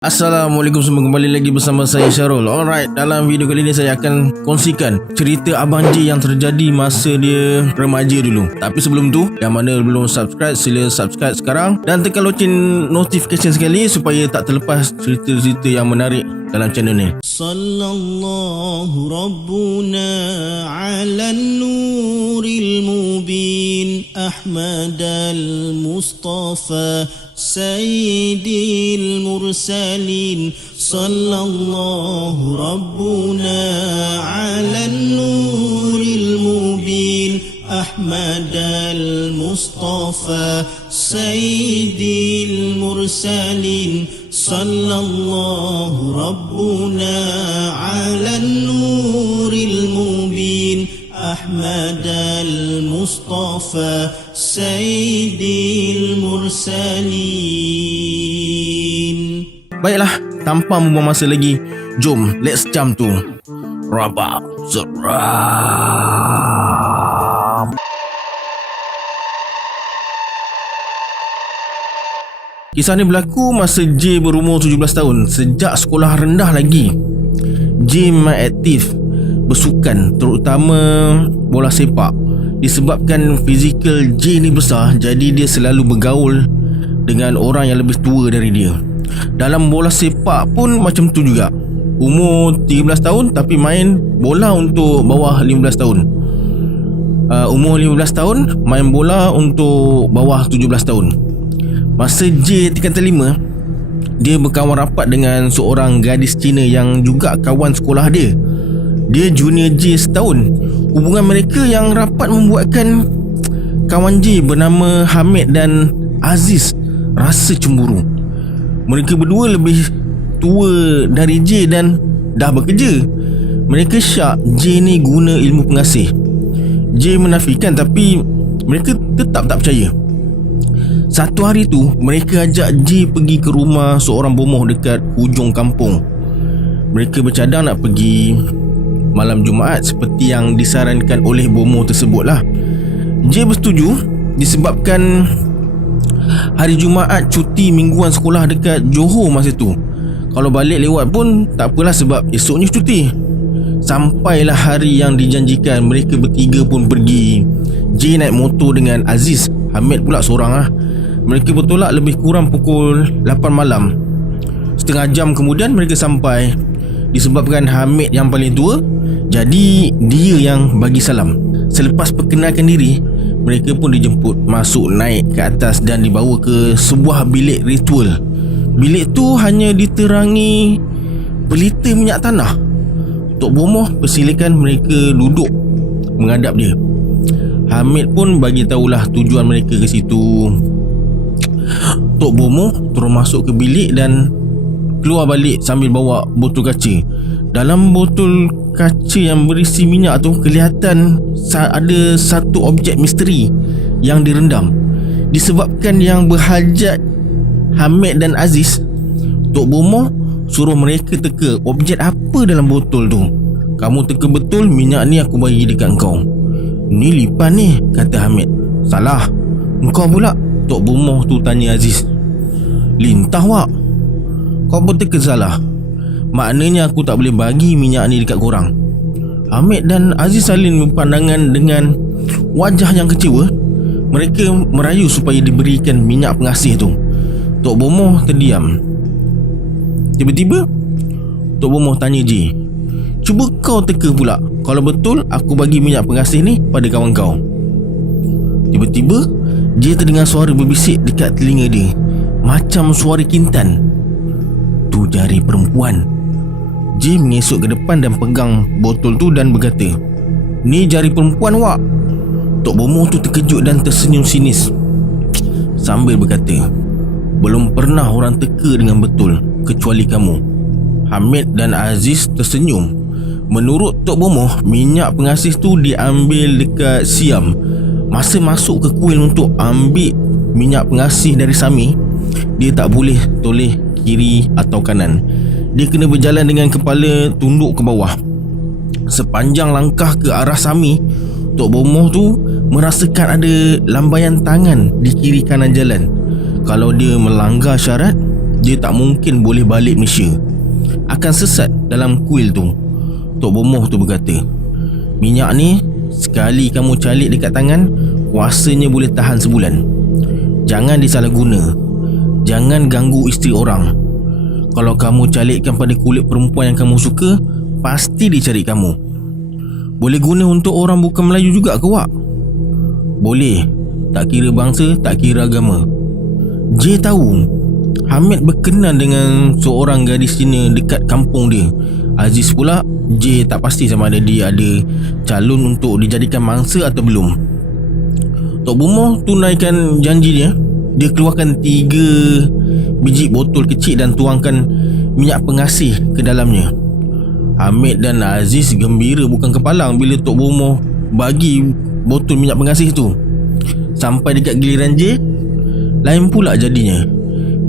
Assalamualaikum semua, kembali lagi bersama saya Syarul. Alright, dalam video kali ini saya akan kongsikan cerita Abang J yang terjadi masa dia remaja dulu. Tapi sebelum tu, yang mana belum subscribe, sila subscribe sekarang dan tekan loceng notification sekali supaya tak terlepas cerita-cerita yang menarik dalam channel ni. Sallallahu Rabbuna ala nuril mubin Ahmad al-Mustafa Sayyidil Mursalin. Sallallahu Rabbuna ala nuril mubin Ahmad al-Mustafa Sayyidil Mursalin. Sallallahu Rabbuna ala nuril mubin Ahmad al-Mustafa Sayyidil Mursalin. Baiklah, tanpa membuang masa lagi, jom let's jump to Rabak Seram. Kisah ni berlaku masa J berumur 17 tahun. Sejak sekolah rendah lagi, J memang aktif bersukan, terutama bola sepak. Disebabkan fizikal J ni besar, jadi dia selalu bergaul dengan orang yang lebih tua dari dia. Dalam bola sepak pun macam tu juga. Umur 13 tahun tapi main bola untuk bawah 15 tahun. Umur 15 tahun main bola untuk bawah 17 tahun. Masa J tingkatan 5, dia berkawan rapat dengan seorang gadis Cina yang juga kawan sekolah dia. Dia junior J setahun. Hubungan mereka yang rapat membuatkan kawan J bernama Hamid dan Aziz rasa cemburu. Mereka berdua lebih tua dari J dan dah bekerja. Mereka syak J ni guna ilmu pengasih. J menafikan tapi mereka tetap tak percaya. Satu hari tu, mereka ajak J pergi ke rumah seorang bomoh dekat hujung kampung. Mereka bercadang nak pergi malam Jumaat seperti yang disarankan oleh bomoh tersebut lah. J bersetuju disebabkan hari Jumaat cuti mingguan sekolah dekat Johor masa tu. Kalau balik lewat pun tak apalah sebab esoknya cuti. Sampailah hari yang dijanjikan, mereka bertiga pun pergi. J naik motor dengan Aziz, Hamid pula seorang lah. Mereka bertolak lebih kurang pukul 8 malam. Setengah jam kemudian mereka sampai. Disebabkan Hamid yang paling tua, jadi dia yang bagi salam. Selepas perkenalkan diri, mereka pun dijemput masuk naik ke atas dan dibawa ke sebuah bilik ritual. Bilik tu hanya diterangi pelita minyak tanah. Tok Bomoh persilakan mereka duduk menghadap dia. Hamid pun bagi tahulah tujuan mereka ke situ. Tok Bomoh terus masuk ke bilik dan keluar balik sambil bawa botol kaca. Dalam botol kaca yang berisi minyak tu, kelihatan ada satu objek misteri yang direndam. Disebabkan yang berhajat Hamid dan Aziz, Tok Bomoh suruh mereka teka objek apa dalam botol tu. Kamu teka betul, minyak ni aku bagi dekat kau. Ni lipan ni, kata Hamid. Salah. Engkau pula? Tok Bomoh tu tanya Aziz. Lintah wak. Kau pun teka salah. Maknanya aku tak boleh bagi minyak ni dekat korang. Hamid dan Aziz saling berpandangan dengan wajah yang kecewa. Mereka merayu supaya diberikan minyak pengasih tu. Tok Bomoh terdiam. Tiba-tiba Tok Bomoh tanya J, cuba kau teka pula. Kalau betul, aku bagi minyak pengasih ni pada kawan kau. Tiba-tiba J terdengar suara berbisik dekat telinga dia, macam suara kintan. Tu jari perempuan. J mengesok ke depan dan pegang botol tu dan berkata, ni jari perempuan wak. Tok Bomoh tu terkejut dan tersenyum sinis sambil berkata, belum pernah orang teka dengan betul kecuali kamu. Hamid dan Aziz tersenyum. Menurut Tok Bomoh, minyak pengasih tu diambil dekat Siam. Masa masuk ke kuil untuk ambil minyak pengasih dari Sami, dia tak boleh toleh kiri atau kanan. Dia kena berjalan dengan kepala tunduk ke bawah. Sepanjang langkah ke arah Sami, Tok Bomoh tu merasakan ada lambaian tangan di kiri kanan jalan. Kalau dia melanggar syarat, dia tak mungkin boleh balik Malaysia. Akan sesat dalam kuil tu. Tok Bomoh tu berkata, minyak ni sekali kamu calik dekat tangan, kuasanya boleh tahan sebulan. Jangan disalahguna. Jangan ganggu isteri orang. Kalau kamu calikkan pada kulit perempuan yang kamu suka, pasti dia cari kamu. Boleh guna untuk orang bukan Melayu juga ke Wak? Boleh. Tak kira bangsa, tak kira agama. J tahu Hamid berkenan dengan seorang gadis Cina dekat kampung dia. Aziz pula, J tak pasti sama ada dia ada calon untuk dijadikan mangsa atau belum. Tok Bomoh tunaikan janji dia. Dia keluarkan 3 biji botol kecil dan tuangkan minyak pengasih ke dalamnya. Hamid dan Aziz gembira bukan kepalang bila Tok Bomoh bagi botol minyak pengasih tu. Sampai dekat giliran J, lain pula jadinya.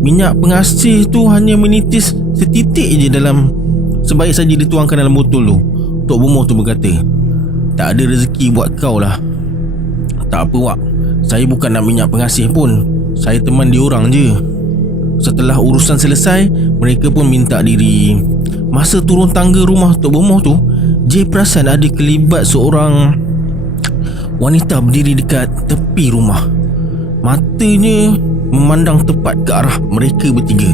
Minyak pengasih tu hanya menitis setitik je dalam, sebaik saja dituangkan dalam botol tu. Tok Bomoh tu berkata, tak ada rezeki buat kau lah. Tak apa Wak, saya bukan nak minyak pengasih pun. Saya teman diorang je. Setelah urusan selesai, mereka pun minta diri. Masa turun tangga rumah Tok Bomoh tu, J perasan ada kelibat seorang wanita berdiri dekat tepi rumah. Matanya memandang tepat ke arah mereka bertiga.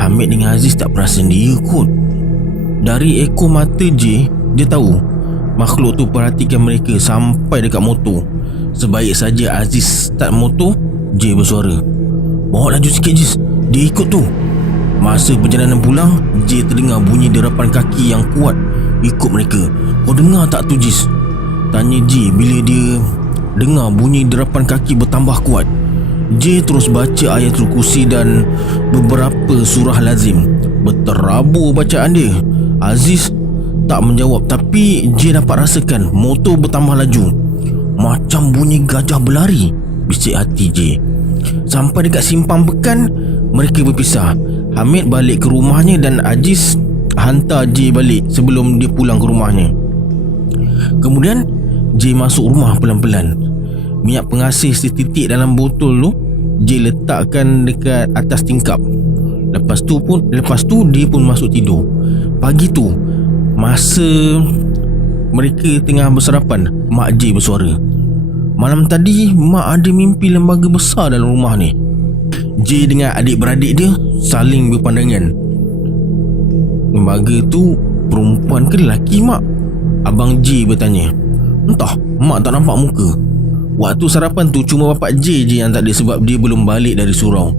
Hamid dengan Aziz tak perasan dia kot. Dari ekor mata J, dia tahu makhluk tu perhatikan mereka sampai dekat motor. Sebaik saja Aziz start motor, J bersuara, bawa laju sikit Jiz, dia ikut tu. Masa perjalanan pulang, J terdengar bunyi derapan kaki yang kuat ikut mereka. Kau dengar tak tu Jiz? Tanya J bila dia dengar bunyi derapan kaki bertambah kuat. J terus baca ayatul kursi dan beberapa surah lazim. Berterabur bacaan dia. Aziz tak menjawab, tapi J dapat rasakan motor bertambah laju. Macam bunyi gajah berlari, bisik hati J. Sampai dekat simpang pekan, mereka berpisah. Hamid balik ke rumahnya dan Aziz hantar J balik sebelum dia pulang ke rumahnya. Kemudian J masuk rumah pelan-pelan. Minyak pengasih setitik dalam botol tu J letakkan dekat atas tingkap. Lepas tu dia pun masuk tidur. Pagi tu, masa mereka tengah bersarapan, Mak J bersuara, malam tadi Mak ada mimpi lembaga besar dalam rumah ni. J dengan adik-beradik dia saling berpandangan. Lembaga tu perempuan ke lelaki Mak? Abang J bertanya. Entah, Mak tak nampak muka. Waktu sarapan tu cuma bapak J je yang tak ada sebab dia belum balik dari surau.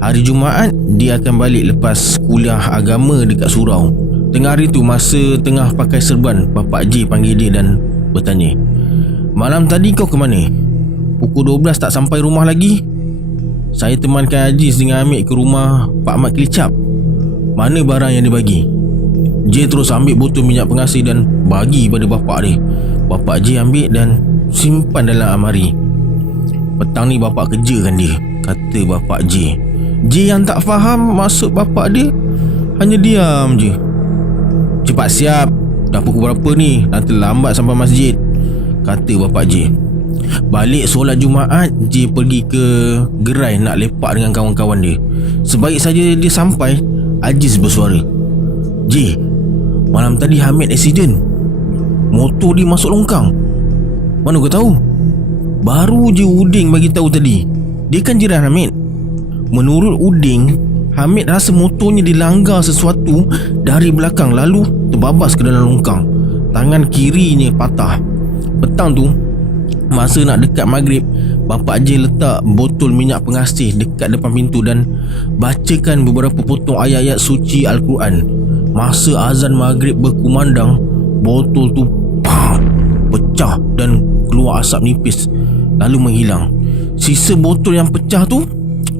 Hari Jumaat dia akan balik lepas kuliah agama dekat surau. Tengah hari tu, masa tengah pakai serban, bapak J panggil dia dan bertanya, malam tadi kau ke mana? Pukul 12 tak sampai rumah lagi? Saya temankan Aziz dengan Amir ke rumah Pak Mat Kelicap. Mana barang yang dia bagi? J terus ambil botol minyak pengasih dan bagi pada bapak dia. Bapak J ambil dan simpan dalam almari. Petang ni bapak kerjakan dia, kata bapak J. J yang tak faham maksud bapak dia hanya diam je. Cepat siap, dah pukul berapa ni? Nanti lambat sampai masjid, kata bapak J. Balik solat Jumaat, J pergi ke gerai nak lepak dengan kawan-kawan dia. Sebaik saja dia sampai, Aziz bersuara, J, malam tadi Hamid accident. Motor dia masuk longkang. Mana kau tahu? Baru je Uding bagi tahu tadi. Dia kan jiran Hamid. Menurut Uding, Hamid rasa motornya dilanggar sesuatu dari belakang lalu terbabas ke dalam longkang. Tangan kirinya patah. Petang tu, masa nak dekat maghrib, bapak J letak botol minyak pengasih dekat depan pintu dan bacakan beberapa potong ayat-ayat suci Al-Quran. Masa azan maghrib berkumandang, botol tu pecah dan keluar asap nipis lalu menghilang. Sisa botol yang pecah tu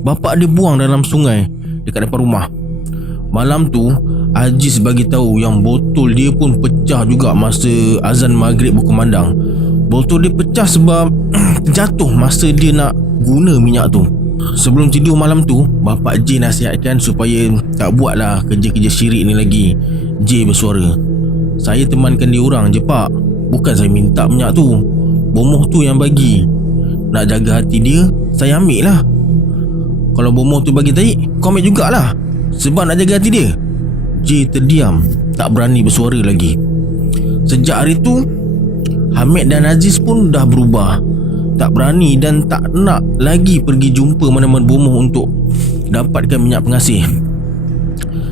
bapak dia buang dalam sungai dekat depan rumah. Malam tu Aziz bagi tahu yang botol dia pun pecah juga masa azan maghrib berkumandang. Botol dia pecah sebab terjatuh masa dia nak guna minyak tu. Sebelum tidur malam tu, bapak J nasihatkan supaya tak buatlah kerja-kerja syirik ni lagi. J bersuara, saya temankan dia orang je pak, bukan saya minta minyak tu. Bomoh tu yang bagi. Nak jaga hati dia, saya ambil lah. Kalau bomoh tu bagi tahi, kau ambil jugalah. Sebab nak jaga hati dia. J terdiam, tak berani bersuara lagi. Sejak hari tu, Hamid dan Aziz pun dah berubah. Tak berani dan tak nak lagi pergi jumpa mana-mana bomoh untuk dapatkan minyak pengasih.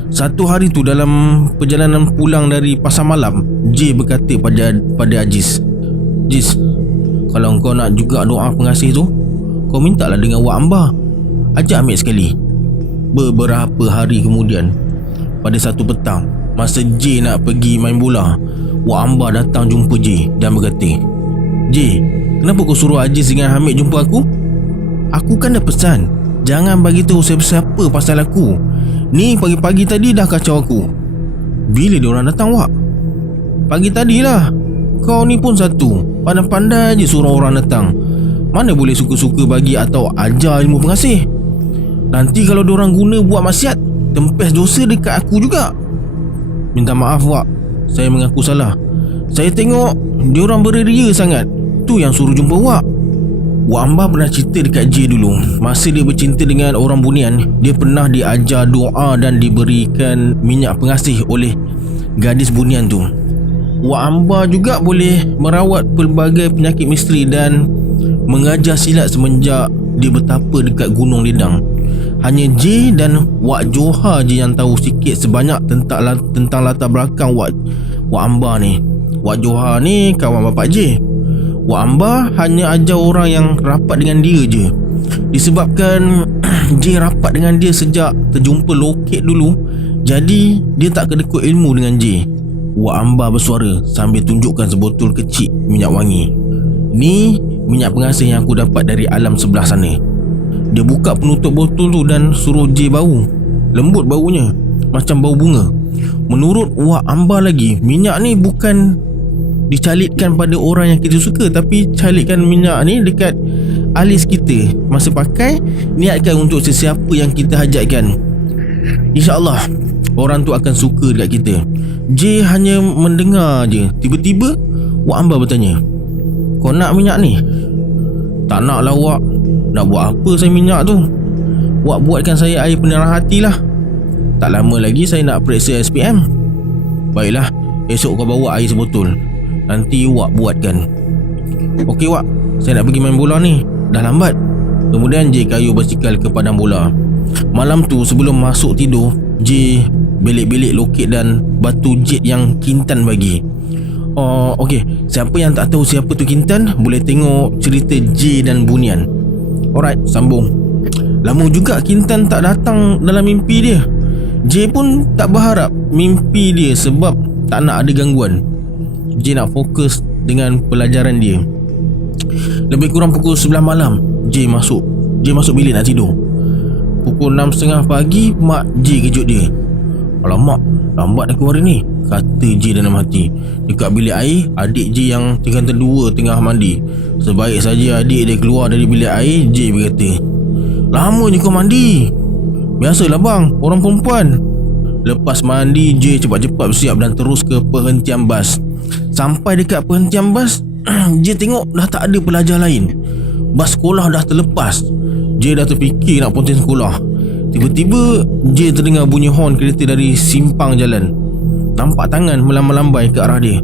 Satu hari tu dalam perjalanan pulang dari pasar malam, J berkata pada Aziz, "Jiz, kalau kau nak juga doa pengasih tu, kau mintalah dengan Wak Amba. Ajak Hamid sekali." Beberapa hari kemudian, pada satu petang, masa J nak pergi main bola, Wak Amba datang jumpa J dan berkata, "J, kenapa kau suruh Aziz dengan Hamid jumpa aku? Aku kan dah pesan, jangan bagi tahu siapa-siapa pasal aku. Ni pagi-pagi tadi dah kacau aku." "Bila dia orang datang, Wak?" "Pagi tadilah. Kau ni pun satu, pandai-pandai je suruh orang datang. Mana boleh suka-suka bagi atau ajar ilmu pengasih. Nanti kalau diorang guna buat maksiat, tempes dosa dekat aku juga." "Minta maaf, Wak, saya mengaku salah. Saya tengok diorang beria sangat, tu yang suruh jumpa Wak." Wak Amba pernah cerita dekat J dulu, masa dia bercinta dengan orang bunian, dia pernah diajar doa dan diberikan minyak pengasih oleh gadis bunian tu. Wak Amba juga boleh merawat pelbagai penyakit misteri dan mengajar silat semenjak dia bertapa dekat Gunung Ledang. Hanya J dan Wak Johar je yang tahu sikit sebanyak tentang latar belakang Wak Amba ni. Wak Johar ni kawan bapak J. Wak Amba hanya ajar orang yang rapat dengan dia je. Disebabkan J rapat dengan dia sejak terjumpa loket dulu, jadi dia tak kedekut ilmu dengan J. Wak Amba bersuara sambil tunjukkan sebotol kecil minyak wangi. "Ni minyak pengasih yang aku dapat dari alam sebelah sana." Dia buka penutup botol tu dan suruh J bau. Lembut baunya, macam bau bunga. Menurut Wak Amba lagi, minyak ni bukan dicalitkan pada orang yang kita suka, tapi calitkan minyak ni dekat alis kita. Masa pakai, niatkan untuk sesiapa yang kita hajatkan. InsyaAllah orang tu akan suka dekat kita. J hanya mendengar je. Tiba-tiba Wak Amba bertanya, "Kau nak minyak ni?" "Tak nak lah, Wak. Nak buat apa saya minyak tu? Wak buatkan saya air penerang hati lah. Tak lama lagi saya nak periksa SPM." "Baiklah, esok kau bawa air sebotol. Nanti Wak buatkan." "Okey, Wak. Saya nak pergi main bola ni. Dah lambat." Kemudian J kayuh basikal ke padang bola. Malam tu sebelum masuk tidur, J belik-belik loket dan batu jet yang Kintan bagi. Okey, siapa yang tak tahu siapa tu Kintan, boleh tengok cerita J dan Bunian. Alright, sambung. Lama juga Kintan tak datang dalam mimpi dia. J pun tak berharap mimpi dia sebab tak nak ada gangguan. J nak fokus dengan pelajaran dia. Lebih kurang pukul 11 malam, J masuk bilik nak tidur. Pukul 6.30 pagi, mak J kejut dia. "Alamak, lambat aku hari ni," kata J dalam hati. Dekat bilik air, adik J yang tingkatan 2 tengah mandi. Sebaik saja adik dia keluar dari bilik air, J berkata, "Lamanya kau mandi." "Biasalah bang, orang perempuan." Lepas mandi, J cepat-cepat bersiap dan terus ke perhentian bas. Sampai dekat perhentian bas, J tengok dah tak ada pelajar lain. Bas sekolah dah terlepas. J dah terfikir nak ponting sekolah. Tiba-tiba J terdengar bunyi horn kereta dari simpang jalan. Nampak tangan melambai-lambai ke arah dia.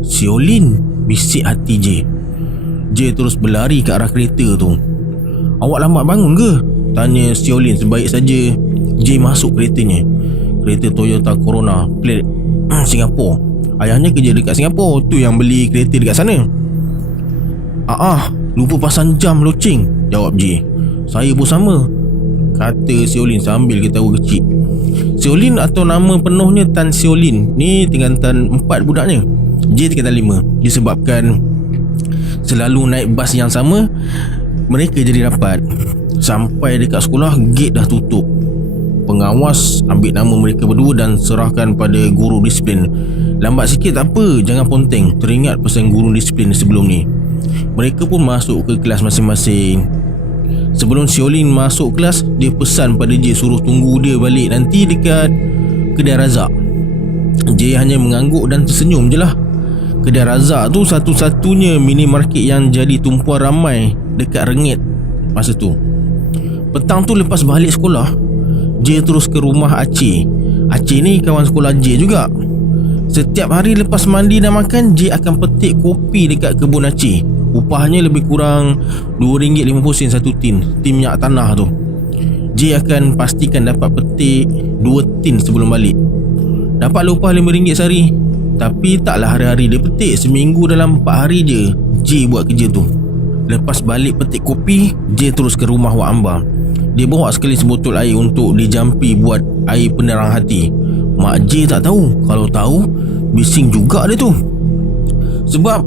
"Siolin," bisik hati J. J terus berlari ke arah kereta tu. "Awak lambat bangun ke?" tanya Siolin. Sebaik saja J masuk keretanya. Kereta Toyota Corona plate Singapura. Ayahnya kerja dekat Singapura, tu yang beli kereta dekat sana. Lupa pasang jam loceng," jawab J. "Saya pun sama," kata Siolin sambil ketawa kecil. Siolin atau nama penuhnya Tan Siolin ni tingkatan 4 budaknya. J tingkatan 5. Disebabkan selalu naik bas yang sama, mereka jadi rapat. Sampai dekat sekolah, gate dah tutup. Pengawas ambil nama mereka berdua dan serahkan pada guru disiplin. "Lambat sikit tak apa, jangan ponteng," teringat pesan guru disiplin sebelum ni. Mereka pun masuk ke kelas masing-masing. Sebelum Siolin masuk kelas, dia pesan pada J suruh tunggu dia balik nanti dekat kedai Razak. J hanya mengangguk dan tersenyum je lah. Kedai Razak tu satu-satunya minimarket yang jadi tumpuan ramai dekat Rengit masa tu. Petang tu lepas balik sekolah, J terus ke rumah Aceh. Aceh ni kawan sekolah J juga. Setiap hari lepas mandi dan makan, J akan petik kopi dekat kebun Aceh. Upahnya lebih kurang RM2.50 satu tin minyak tanah tu. J akan pastikan dapat petik 2 tin sebelum balik. Dapat upah RM5 sehari. Tapi taklah hari-hari dia petik. Seminggu dalam 4 hari je J buat kerja tu. Lepas balik petik kopi, J terus ke rumah Wak Amba. Dia bawa sekali sebotol air untuk dijampi buat air penerang hati. Mak J tak tahu. Kalau tahu, bising juga dia tu. Sebab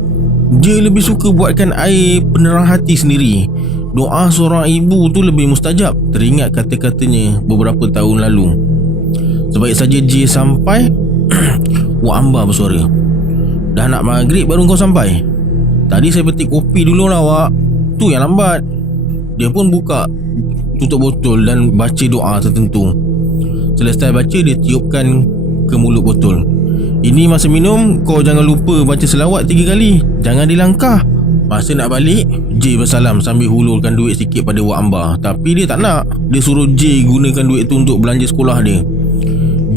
J lebih suka buatkan air penerang hati sendiri. Doa seorang ibu tu lebih mustajab. Teringat kata-katanya beberapa tahun lalu. Sebaik saja J sampai, Wak Amba bersuara, "Dah nak maghrib baru kau sampai? Tadi saya petik kopi dulu lah Wak. Tu yang lambat." Dia pun buka tutup botol dan baca doa tertentu. Selesai baca, dia tiupkan ke mulut botol. "Ini masa minum, kau jangan lupa baca selawat 3 kali. Jangan dilangkah." Masa nak balik, J bersalam sambil hulurkan duit sikit pada Wak Amba. Tapi dia tak nak. Dia suruh J gunakan duit tu untuk belanja sekolah dia.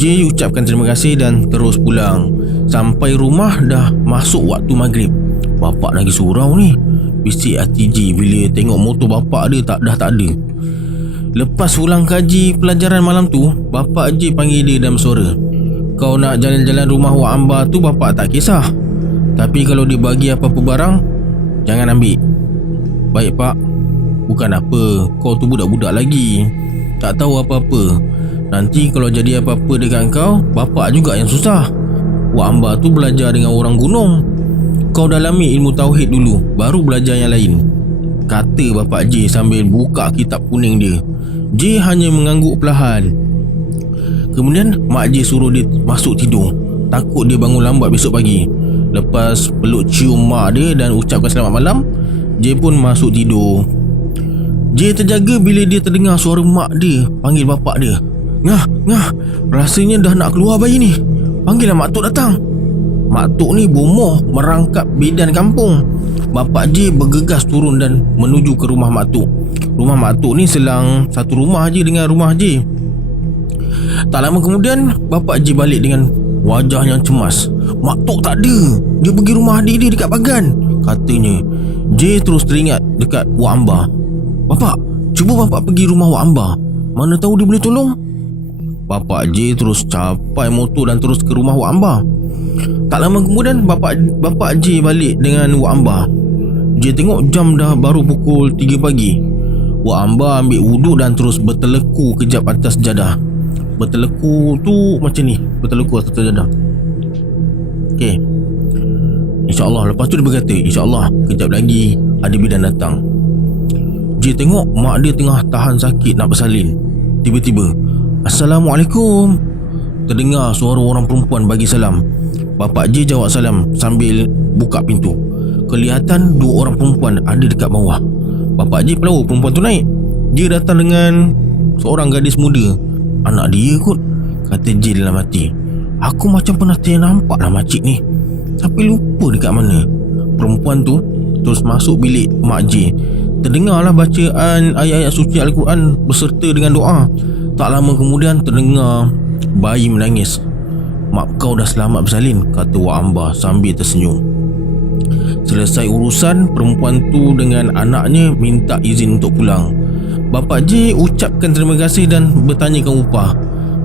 J ucapkan terima kasih dan terus pulang. Sampai rumah dah masuk waktu maghrib. "Bapak lagi surau ni," bisik hati J bila tengok motor bapak dia dah tak ada. Lepas ulang kaji pelajaran malam tu, bapak J panggil dia dan bersuara, "Kau nak jalan-jalan rumah Wak Amba tu bapak tak kisah. Tapi kalau dia bagi apa-apa barang, jangan ambil." "Baik pak. Bukan apa, kau tu budak-budak lagi, tak tahu apa-apa. Nanti kalau jadi apa-apa dekat kau, bapak juga yang susah. Wak Amba tu belajar dengan orang gunung. Kau dalami ilmu tauhid dulu, baru belajar yang lain," kata bapak J sambil buka kitab kuning dia. J hanya mengangguk perlahan. Kemudian mak J suruh dia masuk tidur. Takut dia bangun lambat besok pagi. Lepas peluk cium mak dia dan ucapkan selamat malam, J pun masuk tidur. J terjaga bila dia terdengar suara mak dia panggil bapak dia. Ngah, rasanya dah nak keluar bayi ni. Panggillah Mak Tok datang." Mak Tok ni bomoh merangkap bidan kampung. Bapak J bergegas turun dan menuju ke rumah Mak Tok. Rumah Mak Tok ni selang satu rumah je dengan rumah J. Tak lama kemudian, bapak J balik dengan wajah yang cemas. "Mak Tok tak ada. Dia pergi rumah adik dia dekat Pagan," katanya. J terus teringat dekat Wak Amba. "Bapak, cuba bapak pergi rumah Wak Amba. Mana tahu dia boleh tolong." Bapak J terus capai motor dan terus ke rumah Wak Amba. Tak lama kemudian, bapak J balik dengan Wak Amba. J tengok jam dah baru pukul 3 pagi. Wak Amba ambil wuduk dan terus berteleku kejap atas sejadah. Berteleku tu macam ni, berteleku atas sejadah. Okey, InsyaAllah. Lepas tu dia berkata, "InsyaAllah kejap lagi ada bidan datang." J tengok mak dia tengah tahan sakit nak bersalin. Tiba-tiba, "Assalamualaikum." Terdengar suara orang perempuan bagi salam. Bapak J jawab salam sambil buka pintu. Kelihatan 2 orang perempuan ada dekat bawah. Bapak J pelawa perempuan tu naik. Dia datang dengan seorang gadis muda. "Anak dia kot," kata J dalam hati. "Aku macam pernah ternampak lah makcik ni, tapi lupa dekat mana." Perempuan tu terus masuk bilik Mak J. Terdengarlah bacaan ayat-ayat suci Al-Quran beserta dengan doa. Tak lama kemudian terdengar bayi menangis. "Mak kau dah selamat bersalin," kata Wak Amba sambil tersenyum. Selesai urusan, perempuan tu dengan anaknya minta izin untuk pulang. Bapak J ucapkan terima kasih dan bertanyakan upah.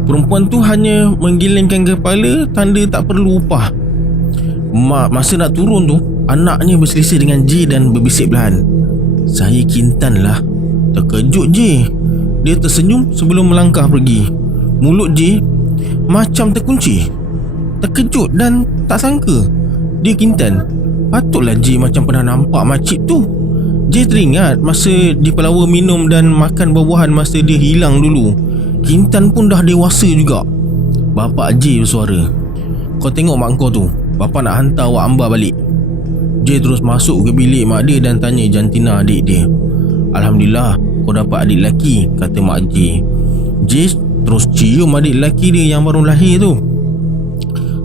Perempuan tu hanya menggelengkan kepala tanda tak perlu upah. Masa nak turun tu, anaknya berselisih dengan J dan berbisik perlahan, "Saya kintan lah." Terkejut J. Dia tersenyum sebelum melangkah pergi. Mulut J macam terkunci. Terkejut dan tak sangka dia kintan. Patutlah J macam pernah nampak makcik tu. J teringat masa di Pelawa minum dan makan buah-buahan masa dia hilang dulu. Kintan pun dah dewasa juga. Bapak J bersuara, "Kau tengok mak kau tu. Bapa nak hantar Wak Amba balik." J terus masuk ke bilik mak dia dan tanya jantina adik dia. "Alhamdulillah kau dapat adik lelaki," kata mak J. J terus cium adik lelaki dia yang baru lahir tu.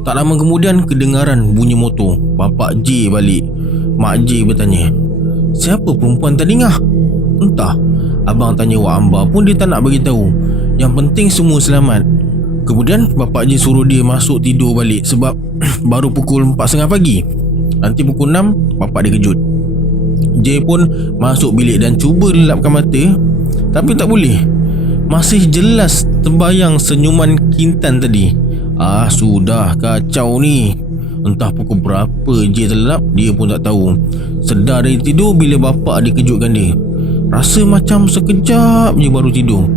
Tak lama kemudian kedengaran bunyi motor. Bapak J balik. Mak J bertanya, "Siapa perempuan tadi ngah?" "Entah." Abang tanya Wak Amba pun dia tak nak bagi tahu. Yang penting semua selamat. Kemudian bapak J suruh dia masuk tidur balik sebab baru pukul 4.30 pagi. Nanti pukul 6 bapak dia kejut. J pun masuk bilik dan cuba lelapkan mata, tapi tak boleh. Masih jelas terbayang senyuman Kintan tadi. Sudah kacau ni. Entah pukul berapa J terlelap, dia pun tak tahu. Sedar dari tidur bila bapak dia kejutkan dia. Rasa macam sekejap je baru tidur.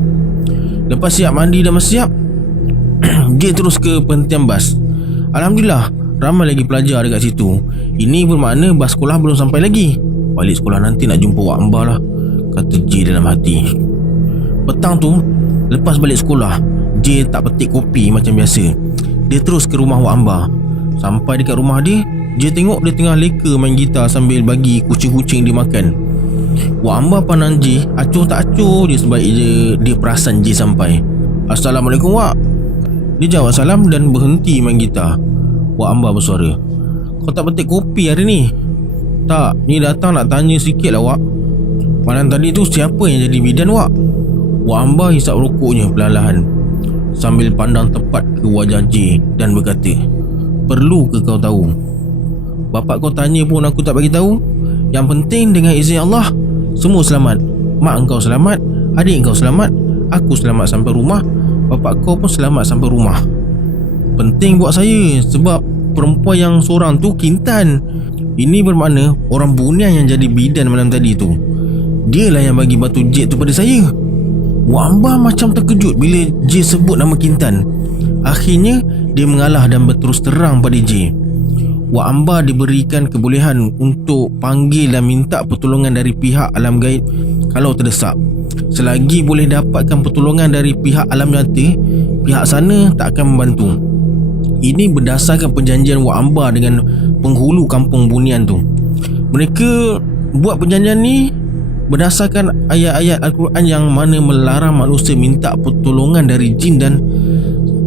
Lepas siap mandi dan bersiap, J terus ke penghentian bas. Alhamdulillah, ramai lagi pelajar dekat situ. Ini bermakna bas sekolah belum sampai lagi. Balik sekolah nanti nak jumpa Wak Ambah lah, kata J dalam hati. Petang tu, lepas balik sekolah, J tak petik kopi macam biasa. Dia terus ke rumah Wak Ambah. Sampai dekat rumah dia, J tengok dia tengah leka main gitar sambil bagi kucing-kucing dia makan. Wak Ambah pandang J, acuh tak acuh je sebaik je dia perasan J sampai. Assalamualaikum Wak. Dia jawab salam dan berhenti main gitar. Wak Ambah bersuara, kau tak petik kopi hari ni? Tak, ni datang nak tanya sikit lah Wak. Malam tadi tu siapa yang jadi bidan Wak? Wak Ambah hisap rokoknya perlahan sambil pandang tepat ke wajah J dan berkata, perlu ke kau tahu? Bapak kau tanya pun aku tak bagi tahu. Yang penting dengan izin Allah, semua selamat. Mak engkau selamat, adik engkau selamat, aku selamat sampai rumah, bapak kau pun selamat sampai rumah. Penting buat saya sebab perempuan yang seorang tu Kintan. Ini bermakna orang Bunian yang jadi bidan malam tadi tu, dialah yang bagi batu jet tu pada saya. Wak Ambah macam terkejut bila J sebut nama Kintan. Akhirnya dia mengalah dan berterus terang pada J. Wak Ambah diberikan kebolehan untuk panggil dan minta pertolongan dari pihak alam gaib kalau terdesak. Selagi boleh dapatkan pertolongan dari pihak alam nyata, pihak sana tak akan membantu. Ini berdasarkan perjanjian Wak Ambah dengan penghulu kampung Bunian tu. Mereka buat perjanjian ni berdasarkan ayat-ayat Al-Quran yang mana melarang manusia minta pertolongan dari jin dan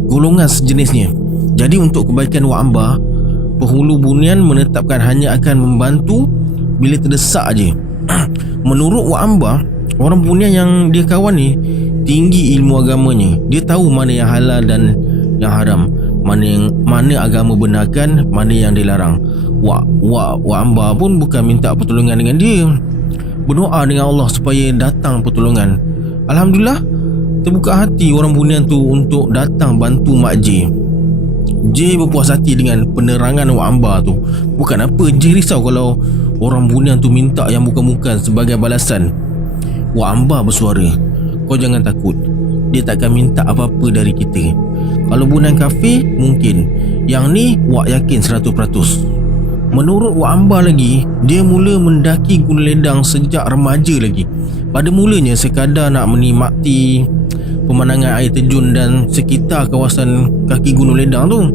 golongan sejenisnya. Jadi untuk kebaikan Wak Ambah, penghulu Bunian menetapkan hanya akan membantu bila terdesak je. Menurut Wak Ambah, orang Bunian yang dia kawan ni tinggi ilmu agamanya. Dia tahu mana yang halal dan yang haram, mana agama benarkan, mana yang dilarang. Wak Ambah pun bukan minta pertolongan dengan dia, berdoa dengan Allah supaya datang pertolongan. Alhamdulillah, terbuka hati orang Bunian tu untuk datang bantu Mak J. J berpuas hati dengan penerangan Wak Ambah tu. Bukan apa, J risau kalau orang Bunian tu minta yang bukan-bukan sebagai balasan. Wak Ambah bersuara, kau jangan takut, dia takkan minta apa-apa dari kita. Kalau Bunian kafir mungkin, yang ni Wak yakin 100%. Menurut Wak Ambah lagi, dia mula mendaki Gunung Ledang sejak remaja lagi. Pada mulanya sekadar nak menikmati pemandangan air terjun dan sekitar kawasan kaki Gunung Ledang tu.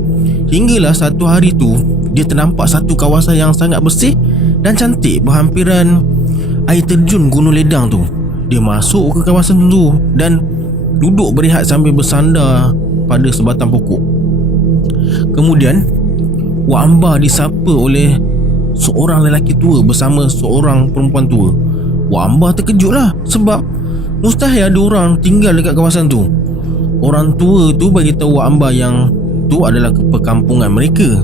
Hinggalah satu hari tu, dia ternampak satu kawasan yang sangat bersih dan cantik berhampiran air terjun Gunung Ledang tu. Dia masuk ke kawasan tu dan duduk berehat sambil bersandar pada sebatang pokok. Kemudian Wak Ambah disapa oleh seorang lelaki tua bersama seorang perempuan tua. Wak Ambah terkejutlah sebab mustahil ada orang tinggal dekat kawasan tu. Orang tua tu bagi tahu Wak Ambah yang tu adalah perkampungan mereka.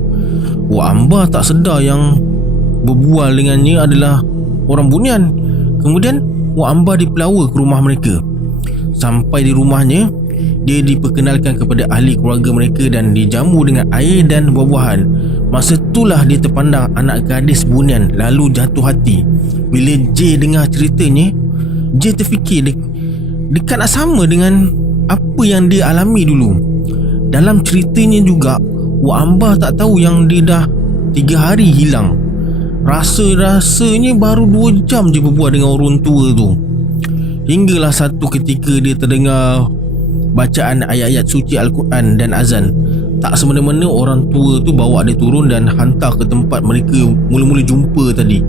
Wak Ambah tak sedar yang berbual dengannya adalah orang Bunian. Kemudian Wak Ambah dipelawa ke rumah mereka. Sampai di rumahnya, dia diperkenalkan kepada ahli keluarga mereka dan dijamu dengan air dan buah-buahan. Masa itulah dia terpandang anak gadis Bunian lalu jatuh hati. Bila J dengar ceritanya, J terfikir dekat nak sama dengan apa yang dia alami dulu. Dalam ceritanya juga, Wak Ambah tak tahu yang dia dah 3 hari hilang. Rasanya baru 2 jam je berbual dengan orang tua tu. Hinggalah satu ketika dia terdengar bacaan ayat-ayat suci Al-Quran dan azan. Tak semena-mena orang tua tu bawa dia turun dan hantar ke tempat mereka mula-mula jumpa tadi.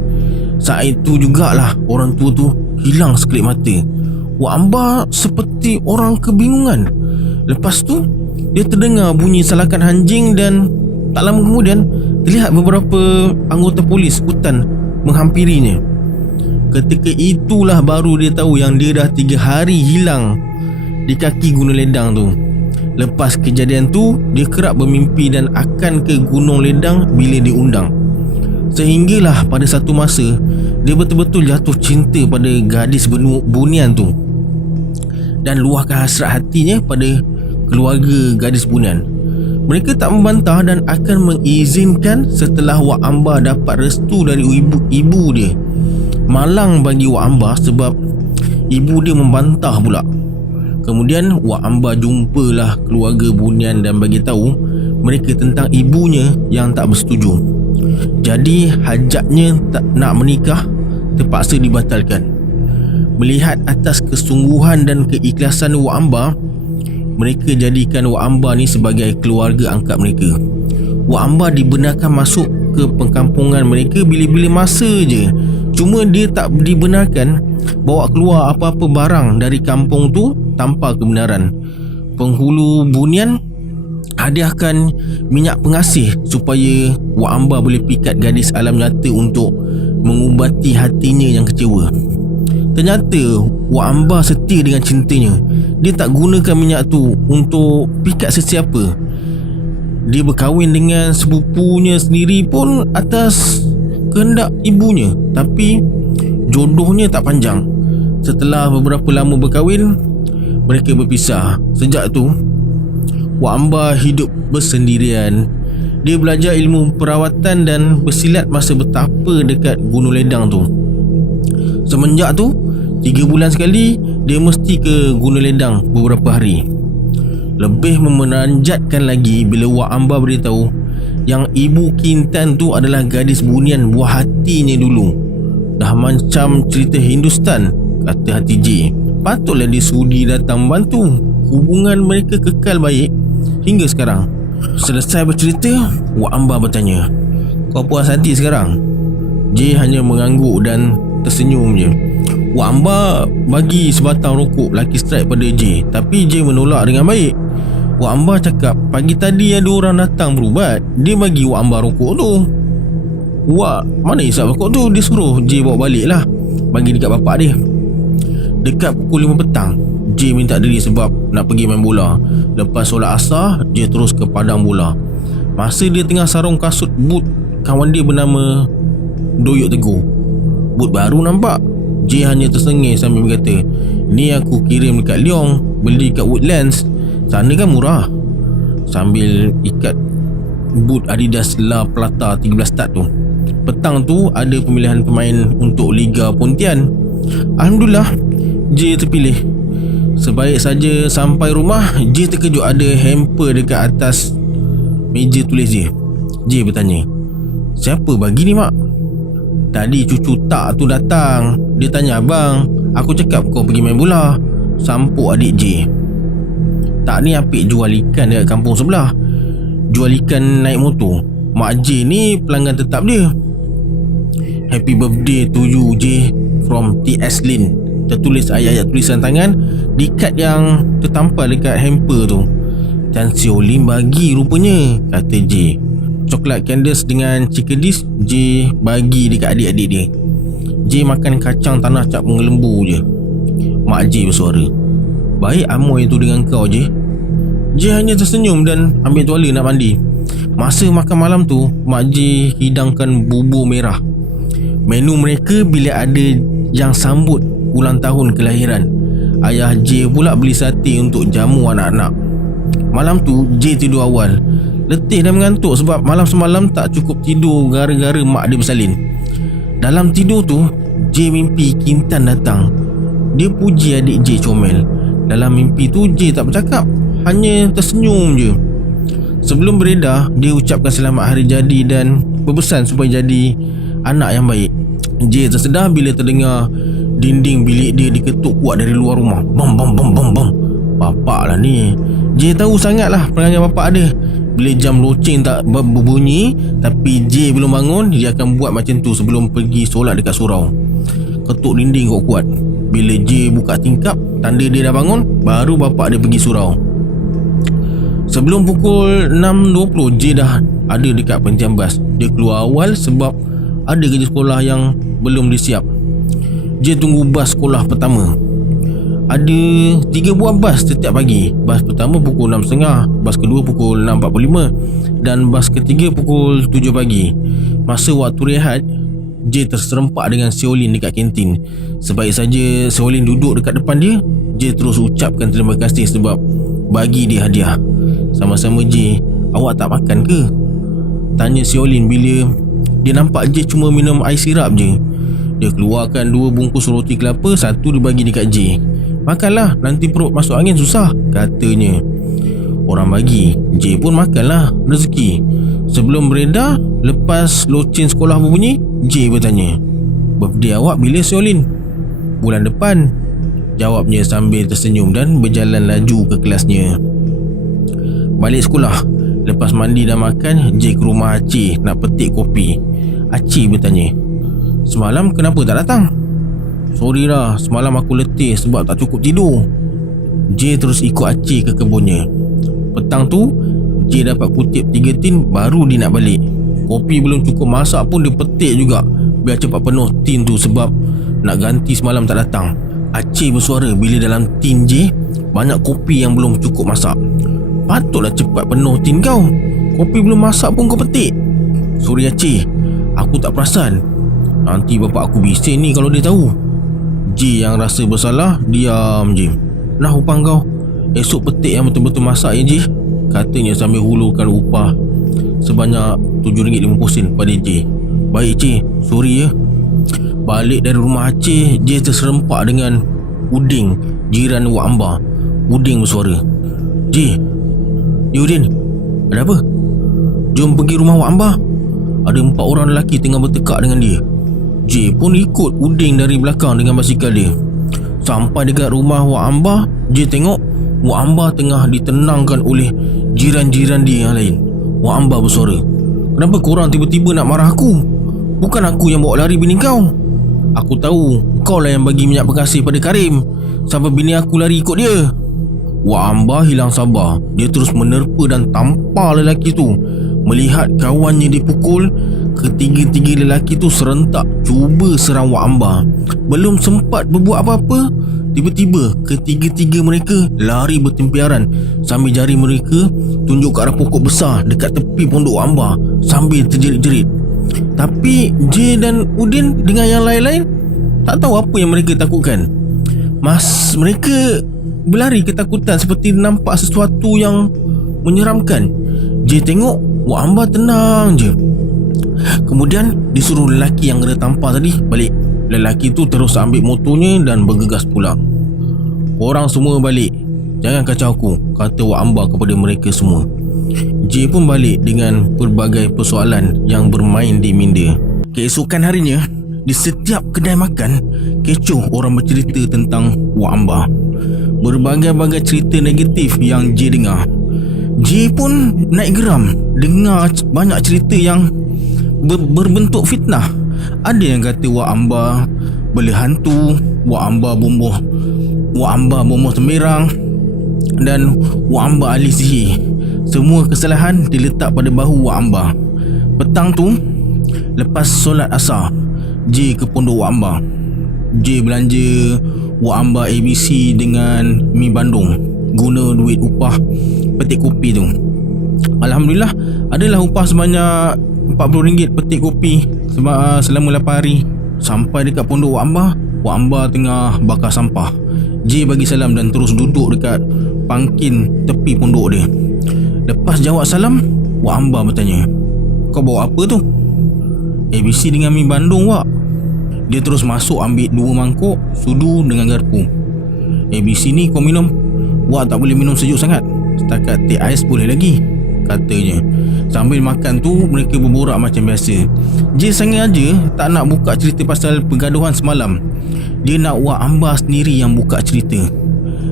Saat itu jugalah orang tua tu hilang sekelip mata. Wak Ambah seperti orang kebingungan. Lepas tu dia terdengar bunyi salakan anjing dan tak lama kemudian terlihat beberapa anggota polis hutan menghampirinya. Ketika itulah baru dia tahu yang dia dah 3 hari hilang. di kaki Gunung Ledang tu. Lepas kejadian tu, dia kerap bermimpi dan akan ke Gunung Ledang bila diundang. Sehinggalah pada satu masa dia betul-betul jatuh cinta pada gadis bunian tu dan luahkan hasrat hatinya pada keluarga gadis bunian. Mereka tak membantah dan akan mengizinkan setelah Wak Amba dapat restu dari ibu dia. Malang bagi Wak Amba sebab ibu dia membantah pula. Kemudian Wak Amba jumpalah keluarga bunian dan bagi tahu mereka tentang ibunya yang tak bersetuju. Jadi hajatnya tak nak menikah terpaksa dibatalkan. Melihat atas kesungguhan dan keikhlasan Wak Amba, mereka jadikan Wak Amba ni sebagai keluarga angkat mereka. Wak Amba dibenarkan masuk ke perkampungan mereka bila-bila masa je. Cuma dia tak dibenarkan bawa keluar apa-apa barang dari kampung tu tanpa kebenaran. Penghulu bunian hadiahkan minyak pengasih supaya Wak Amba boleh pikat gadis alam nyata untuk mengubati hatinya yang kecewa. Ternyata Wak Amba setia dengan cintanya. Dia tak gunakan minyak tu untuk pikat sesiapa. Dia berkahwin dengan sepupunya sendiri pun atas kehendak ibunya. Tapi jodohnya tak panjang. Setelah beberapa lama berkahwin, mereka berpisah. Sejak tu Wak Amba hidup bersendirian. Dia belajar ilmu perawatan dan bersilat masa bertapa dekat Gunung Ledang tu. Semenjak tu 3 bulan sekali dia mesti ke Gunung Ledang beberapa hari. Lebih memenanjatkan lagi bila Wak Amba beritahu yang ibu Kintan tu adalah gadis bunian buah hatinya dulu. Dah macam cerita Hindustan, kata hati J. Patutlah dia sudi datang membantu. Hubungan mereka kekal baik hingga sekarang. Selesai bercerita, Wak Amba bertanya, "Kau puas hati sekarang?" J hanya mengangguk dan tersenyum je. Wak Amba bagi sebatang rokok Lucky Strike pada J, tapi J menolak dengan baik. Wak Amba cakap pagi tadi ada orang datang berubat. Dia bagi Wak Amba rokok tu. Wak mana isap rokok tu? Dia suruh J bawa balik lah, bagi dekat bapak dia. Dekat pukul 5 petang, J minta diri sebab nak pergi main bola. Lepas solat asar, J terus ke padang bola. Masa dia tengah sarung kasut boot kawan dia bernama Doyok Teguh. Boot baru nampak. J hanya tersengih sambil berkata, "Ni aku kirim dekat Leong, beli kat Woodlands. Sana kan murah." Sambil ikat boot Adidas La Plata 13 start tu. Petang tu ada pemilihan pemain untuk Liga Pontian. Alhamdulillah, J terpilih. Sebaik saja sampai rumah, J terkejut ada hamper dekat atas meja tulis J. J bertanya, "Siapa bagi ni, Mak?" "Tadi cucu tak tu datang. Dia tanya abang. Aku cakap kau pergi main bola." Sampuk adik J. "Tak ni apik jual ikan dekat kampung sebelah. Jual ikan naik motor. Mak J ni pelanggan tetap dia." "Happy birthday to you J from TS Lin." Tertulis ayat-ayat tulisan tangan di kad yang tertampal dekat hamper tu. "Tan Sio Lim bagi rupanya," kata J. Coklat Candice dengan Cikadis J bagi dekat adik-adik dia. J makan kacang tanah cap mengelembu je. Mak J bersuara, "Baik amoy tu dengan kau J." J hanya tersenyum dan ambil tuala nak mandi. Masa makan malam tu, Mak J hidangkan bubur merah. Menu mereka bila ada yang sambut ulang tahun kelahiran. Ayah J pula beli sate untuk jamu anak-anak. Malam tu J tidur awal. Letih dan mengantuk sebab malam semalam tak cukup tidur gara-gara mak dia bersalin. Dalam tidur tu, J mimpi Kintan datang. Dia puji adik J comel. Dalam mimpi tu J tak bercakap, hanya tersenyum je. Sebelum beredar, dia ucapkan selamat hari jadi dan berpesan supaya jadi anak yang baik. J tersedar bila terdengar dinding bilik dia diketuk kuat dari luar rumah. Bam bam bam bam bam. Bapak lah ni. J tahu sangatlah perangai bapak dia. Bila jam loceng tak berbunyi tapi J belum bangun, dia akan buat macam tu sebelum pergi solat dekat surau. Ketuk dinding kuat-kuat. Bila J buka tingkap, tanda dia dah bangun, baru bapak dia pergi surau. Sebelum pukul 6.20, J dah ada dekat Pentian Bas. Dia keluar awal sebab ada kerja sekolah yang belum disiap. J tunggu bas sekolah pertama. ada 3 buah bas setiap pagi. Bas pertama pukul 6.30, bas kedua pukul 6.45 dan bas ketiga pukul 7 pagi. Masa waktu rehat, J terserempak dengan Seolin dekat kantin. Sebaik saja Seolin duduk dekat depan dia, J terus ucapkan terima kasih sebab bagi dia hadiah. Sama-sama J, awak tak makan ke? Tanya Seolin bila dia nampak J cuma minum air sirap je. Dia keluarkan 2 bungkus roti kelapa, 1 dia bagi dekat J. Makanlah, nanti perut masuk angin susah, katanya. Orang bagi, J pun makanlah, rezeki. Sebelum beredar, lepas loceng sekolah berbunyi, J bertanya, birthday awak bila Seolin? Bulan depan, jawabnya sambil tersenyum dan berjalan laju ke kelasnya. Balik sekolah, lepas mandi dan makan, J ke rumah Aceh nak petik kopi. Aceh bertanya, semalam kenapa tak datang? Sorry lah, semalam aku letih sebab tak cukup tidur. J terus ikut Aceh ke kebunnya. Petang tu, J dapat kutip 3 tin baru dia nak balik. Kopi belum cukup masak pun dia petik juga biar cepat penuh tin tu sebab nak ganti semalam tak datang. Aceh bersuara bila dalam tin J banyak kopi yang belum cukup masak. Patutlah cepat penuh tin kau. Kopi belum masak pun kau petik. Sorry Aceh, aku tak perasan. Nanti bapak aku bising ni kalau dia tahu. J yang rasa bersalah diam je. Nah upah kau, esok petik yang betul-betul masak ya J, katanya sambil hulurkan upah sebanyak RM7.50 pada J. Baik J, sorry ya. Balik dari rumah Aceh, J terserempak dengan Udin, jiran Wak Amba. Udin bersuara, J, ya Udin, ada apa? Jom pergi rumah Wak Amba. Ada 4 orang lelaki tengah bertekak dengan dia. J pun ikut Udin dari belakang dengan basikal dia. Sampai dekat rumah Wak Amba, J tengok Wak Amba tengah ditenangkan oleh jiran-jiran dia yang lain. Wak Amba bersuara, kenapa korang tiba-tiba nak marah aku? Bukan aku yang bawa lari bini kau. Aku tahu kau lah yang bagi minyak berkasih pada Karim sampai bini aku lari ikut dia. Wak Amba hilang sabar. Dia terus menerpa dan tampar lelaki tu. Melihat kawannya dipukul, ketiga-tiga lelaki tu serentak cuba serang Wak Amba. Belum sempat berbuat apa-apa, tiba-tiba ketiga-tiga mereka lari bertempiaran sambil jari mereka tunjuk ke arah pokok besar dekat tepi pondok Wak Amba sambil terjerit-jerit. Tapi J dan Udin dengan yang lain-lain tak tahu apa yang mereka takutkan. Mereka berlari ketakutan seperti nampak sesuatu yang menyeramkan. J tengok Wak Amba tenang je. Kemudian disuruh lelaki yang kena tampar tadi balik. Lelaki tu terus ambil motornya dan bergegas pulang. Korang semua balik, jangan kacau aku, kata Wak Amba kepada mereka semua. J pun balik dengan pelbagai persoalan yang bermain di minda. Keesokan harinya, di setiap kedai makan, kecoh orang bercerita tentang Wak Amba. Berbagai-bagai cerita negatif yang J dengar. J pun naik geram dengar banyak cerita yang berbentuk fitnah. Ada yang kata Wak Amba boleh hantu, Wak Amba bomboh semerang dan Wak Amba ahli sihir. Semua kesalahan diletak pada bahu Wak Amba. Petang tu, lepas solat asar, J ke pondok Wak Amba. J belanja Wak Amba ABC dengan mi bandung guna duit upah petik kopi tu. Alhamdulillah, adalah upah sebanyak RM40 petik kopi selama 8 hari. Sampai dekat pondok Wak Amba tengah bakar sampah. J bagi salam dan terus duduk dekat pangkin tepi pondok dia. Lepas jawab salam, Wak Amba bertanya, kau bawa apa tu? ABC dengan mi bandung Wak. Dia terus masuk ambil 2 mangkuk sudu dengan garpu. ABC ni kau minum. Wak tak boleh minum sejuk sangat. Setakat teh ais boleh lagi, katanya. Sambil makan tu mereka berborak macam biasa. J sengaja tak nak buka cerita pasal pergaduhan semalam. Dia nak Wak Amba sendiri yang buka cerita.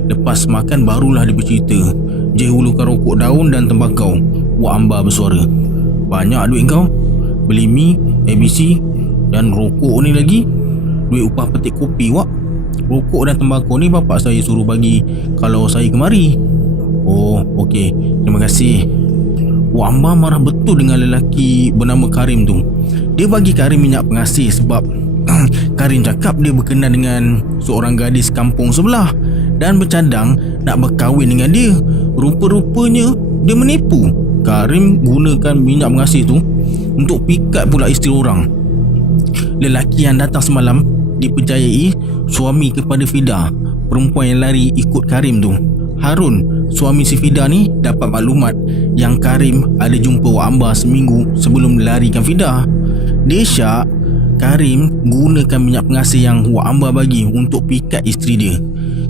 Lepas makan barulah dia bercerita. J hulurkan rokok daun dan tembakau. Wak Amba bersuara, banyak duit kau beli mi, ABC dan rokok ni lagi. Duit upah petik kopi Wak. Rokok dan tembakau ni bapak saya suruh bagi kalau saya kemari. Oh, okey, terima kasih. Wak Amba marah betul dengan lelaki bernama Karim tu. Dia bagi Karim minyak pengasih sebab Karim cakap dia berkenan dengan seorang gadis kampung sebelah dan bercadang nak berkahwin dengan dia. Rupa-rupanya dia menipu. Karim gunakan minyak pengasih tu untuk pikat pula isteri orang. Lelaki yang datang semalam dipercayai suami kepada Fida, perempuan yang lari ikut Karim tu. Harun, suami si Fida ni, dapat maklumat yang Karim ada jumpa Wak Amba seminggu sebelum larikan Fida. Dia syak Karim gunakan minyak pengasih yang Wak Amba bagi untuk pikat isteri dia.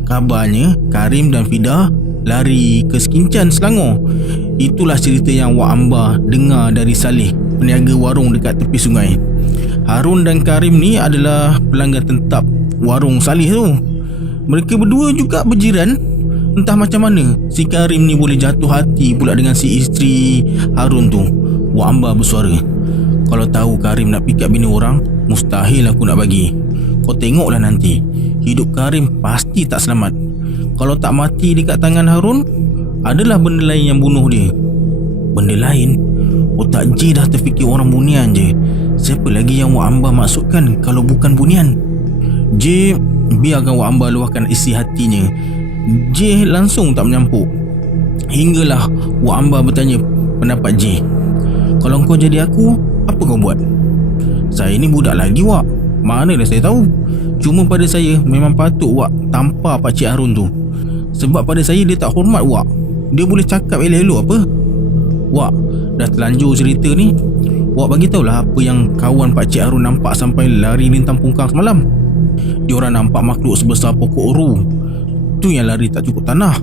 Kabarnya Karim dan Fida lari ke Sekincan, Selangor. Itulah cerita yang Wak Amba dengar dari Saleh, peniaga warung dekat tepi sungai. Harun dan Karim ni adalah pelanggan tetap warung Saleh tu. Mereka berdua juga berjiran. Entah macam mana si Karim ni boleh jatuh hati pula dengan si isteri Harun tu. Wak Amba bersuara, "Kalau tahu Karim nak pikat bini orang, mustahil aku nak bagi. Kau tengoklah nanti, hidup Karim pasti tak selamat. Kalau tak mati dekat tangan Harun, adalah benda lain yang bunuh dia." Benda lain? Otak J dah terfikir orang bunian je. Siapa lagi yang Wak Amba maksudkan kalau bukan bunian? J biarkan Wak Amba luahkan isi hatinya. J langsung tak menyampuk. Hinggalah Wak Amba bertanya pendapat J. "Kalau kau jadi aku, apa kau buat?" "Saya ni budak lagi, Wak. Mana dah saya tahu. Cuma pada saya memang patut Wak tampar Pakcik Harun tu. Sebab pada saya dia tak hormat Wak. Dia boleh cakap elok-elok apa. Wak, dah terlanjur cerita ni. Wak bagi tahulah apa yang kawan Pakcik Harun nampak sampai lari lintang pungkang semalam. Diorang nampak makhluk sebesar pokok ru. Tu yang lari tak cukup tanah."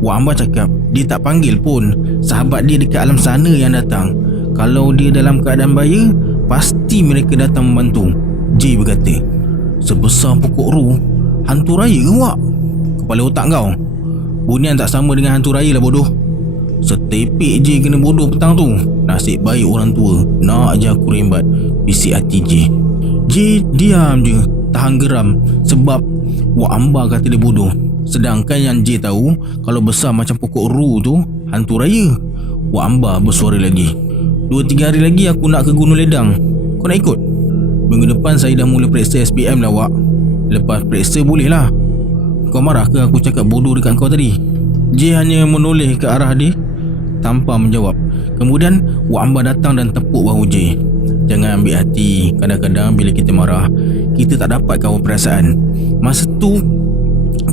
Wak Amba cakap dia tak panggil pun sahabat dia dekat alam sana yang datang. Kalau dia dalam keadaan bahaya, pasti mereka datang membantu. J berkata, "Sebesar pokok ru, hantu raya ke, Wak? Kepala otak kau. Bunian tak sama dengan hantu raya lah, bodoh." Setepik J kena bodoh petang tu. Nasib baik orang tua. Nak je aku rembat, bisik hati J. J diam je, tahan geram sebab Wak Amba kata dia bodoh. Sedangkan yang J tahu, kalau besar macam pokok ru tu, hantu raya. Wak Amba bersuara lagi, 2-3 hari lagi aku nak ke Gunung Ledang. Kau nak ikut? Minggu depan saya dah mula periksa SPM lah, Wak. Lepas periksa boleh lah. Kau marah ke aku cakap bodoh dekat kau tadi? J hanya menoleh ke arah dia tanpa menjawab. Kemudian Wak Amba datang dan tepuk bahu J. "Jangan ambil hati. Kadang-kadang bila kita marah, kita tak dapat kawal perasaan. Masa tu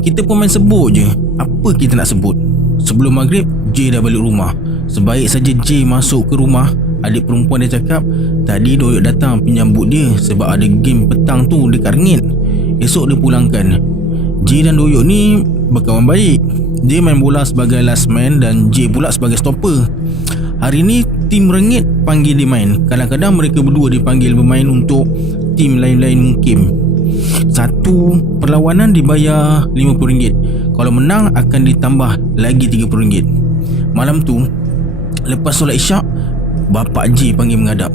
kita pun main sebut je apa kita nak sebut." Sebelum maghrib, J dah balik rumah. Sebaik saja J masuk ke rumah, adik perempuan dia cakap tadi Doyok datang penyambut dia sebab ada game petang tu dekat Rengit. Esok dia pulangkan. J dan Doyok ni berkawan baik. Dia main bola sebagai last man dan J pula sebagai stopper. Hari ni tim Rengit panggil dia main. Kadang-kadang mereka berdua dipanggil bermain untuk tim lain-lain mungkin. Satu perlawanan dibayar RM50. Kalau menang akan ditambah lagi RM30. Malam tu, lepas solat isyak, Bapak J panggil menghadap.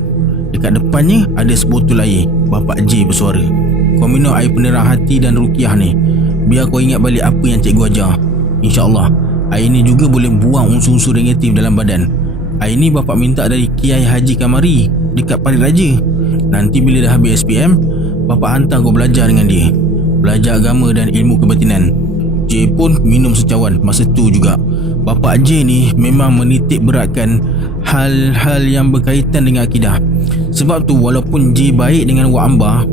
Dekat depannya ada sebotol air. Bapak J bersuara, "Kau minum air penerang hati dan rukiah ni. Biar kau ingat balik apa yang cikgu ajar. InsyaAllah air ni juga boleh buang unsur-unsur negatif dalam badan. Air ni Bapak minta dari Kiai Haji Kamari dekat Parit Raja. Nanti bila dah habis SPM, Bapak hantar kau belajar dengan dia. Belajar agama dan ilmu kebatinan." J pun minum secawan masa tu juga. Bapak J ni memang menitik beratkan hal-hal yang berkaitan dengan akidah. Sebab tu walaupun J baik dengan Wak Amba,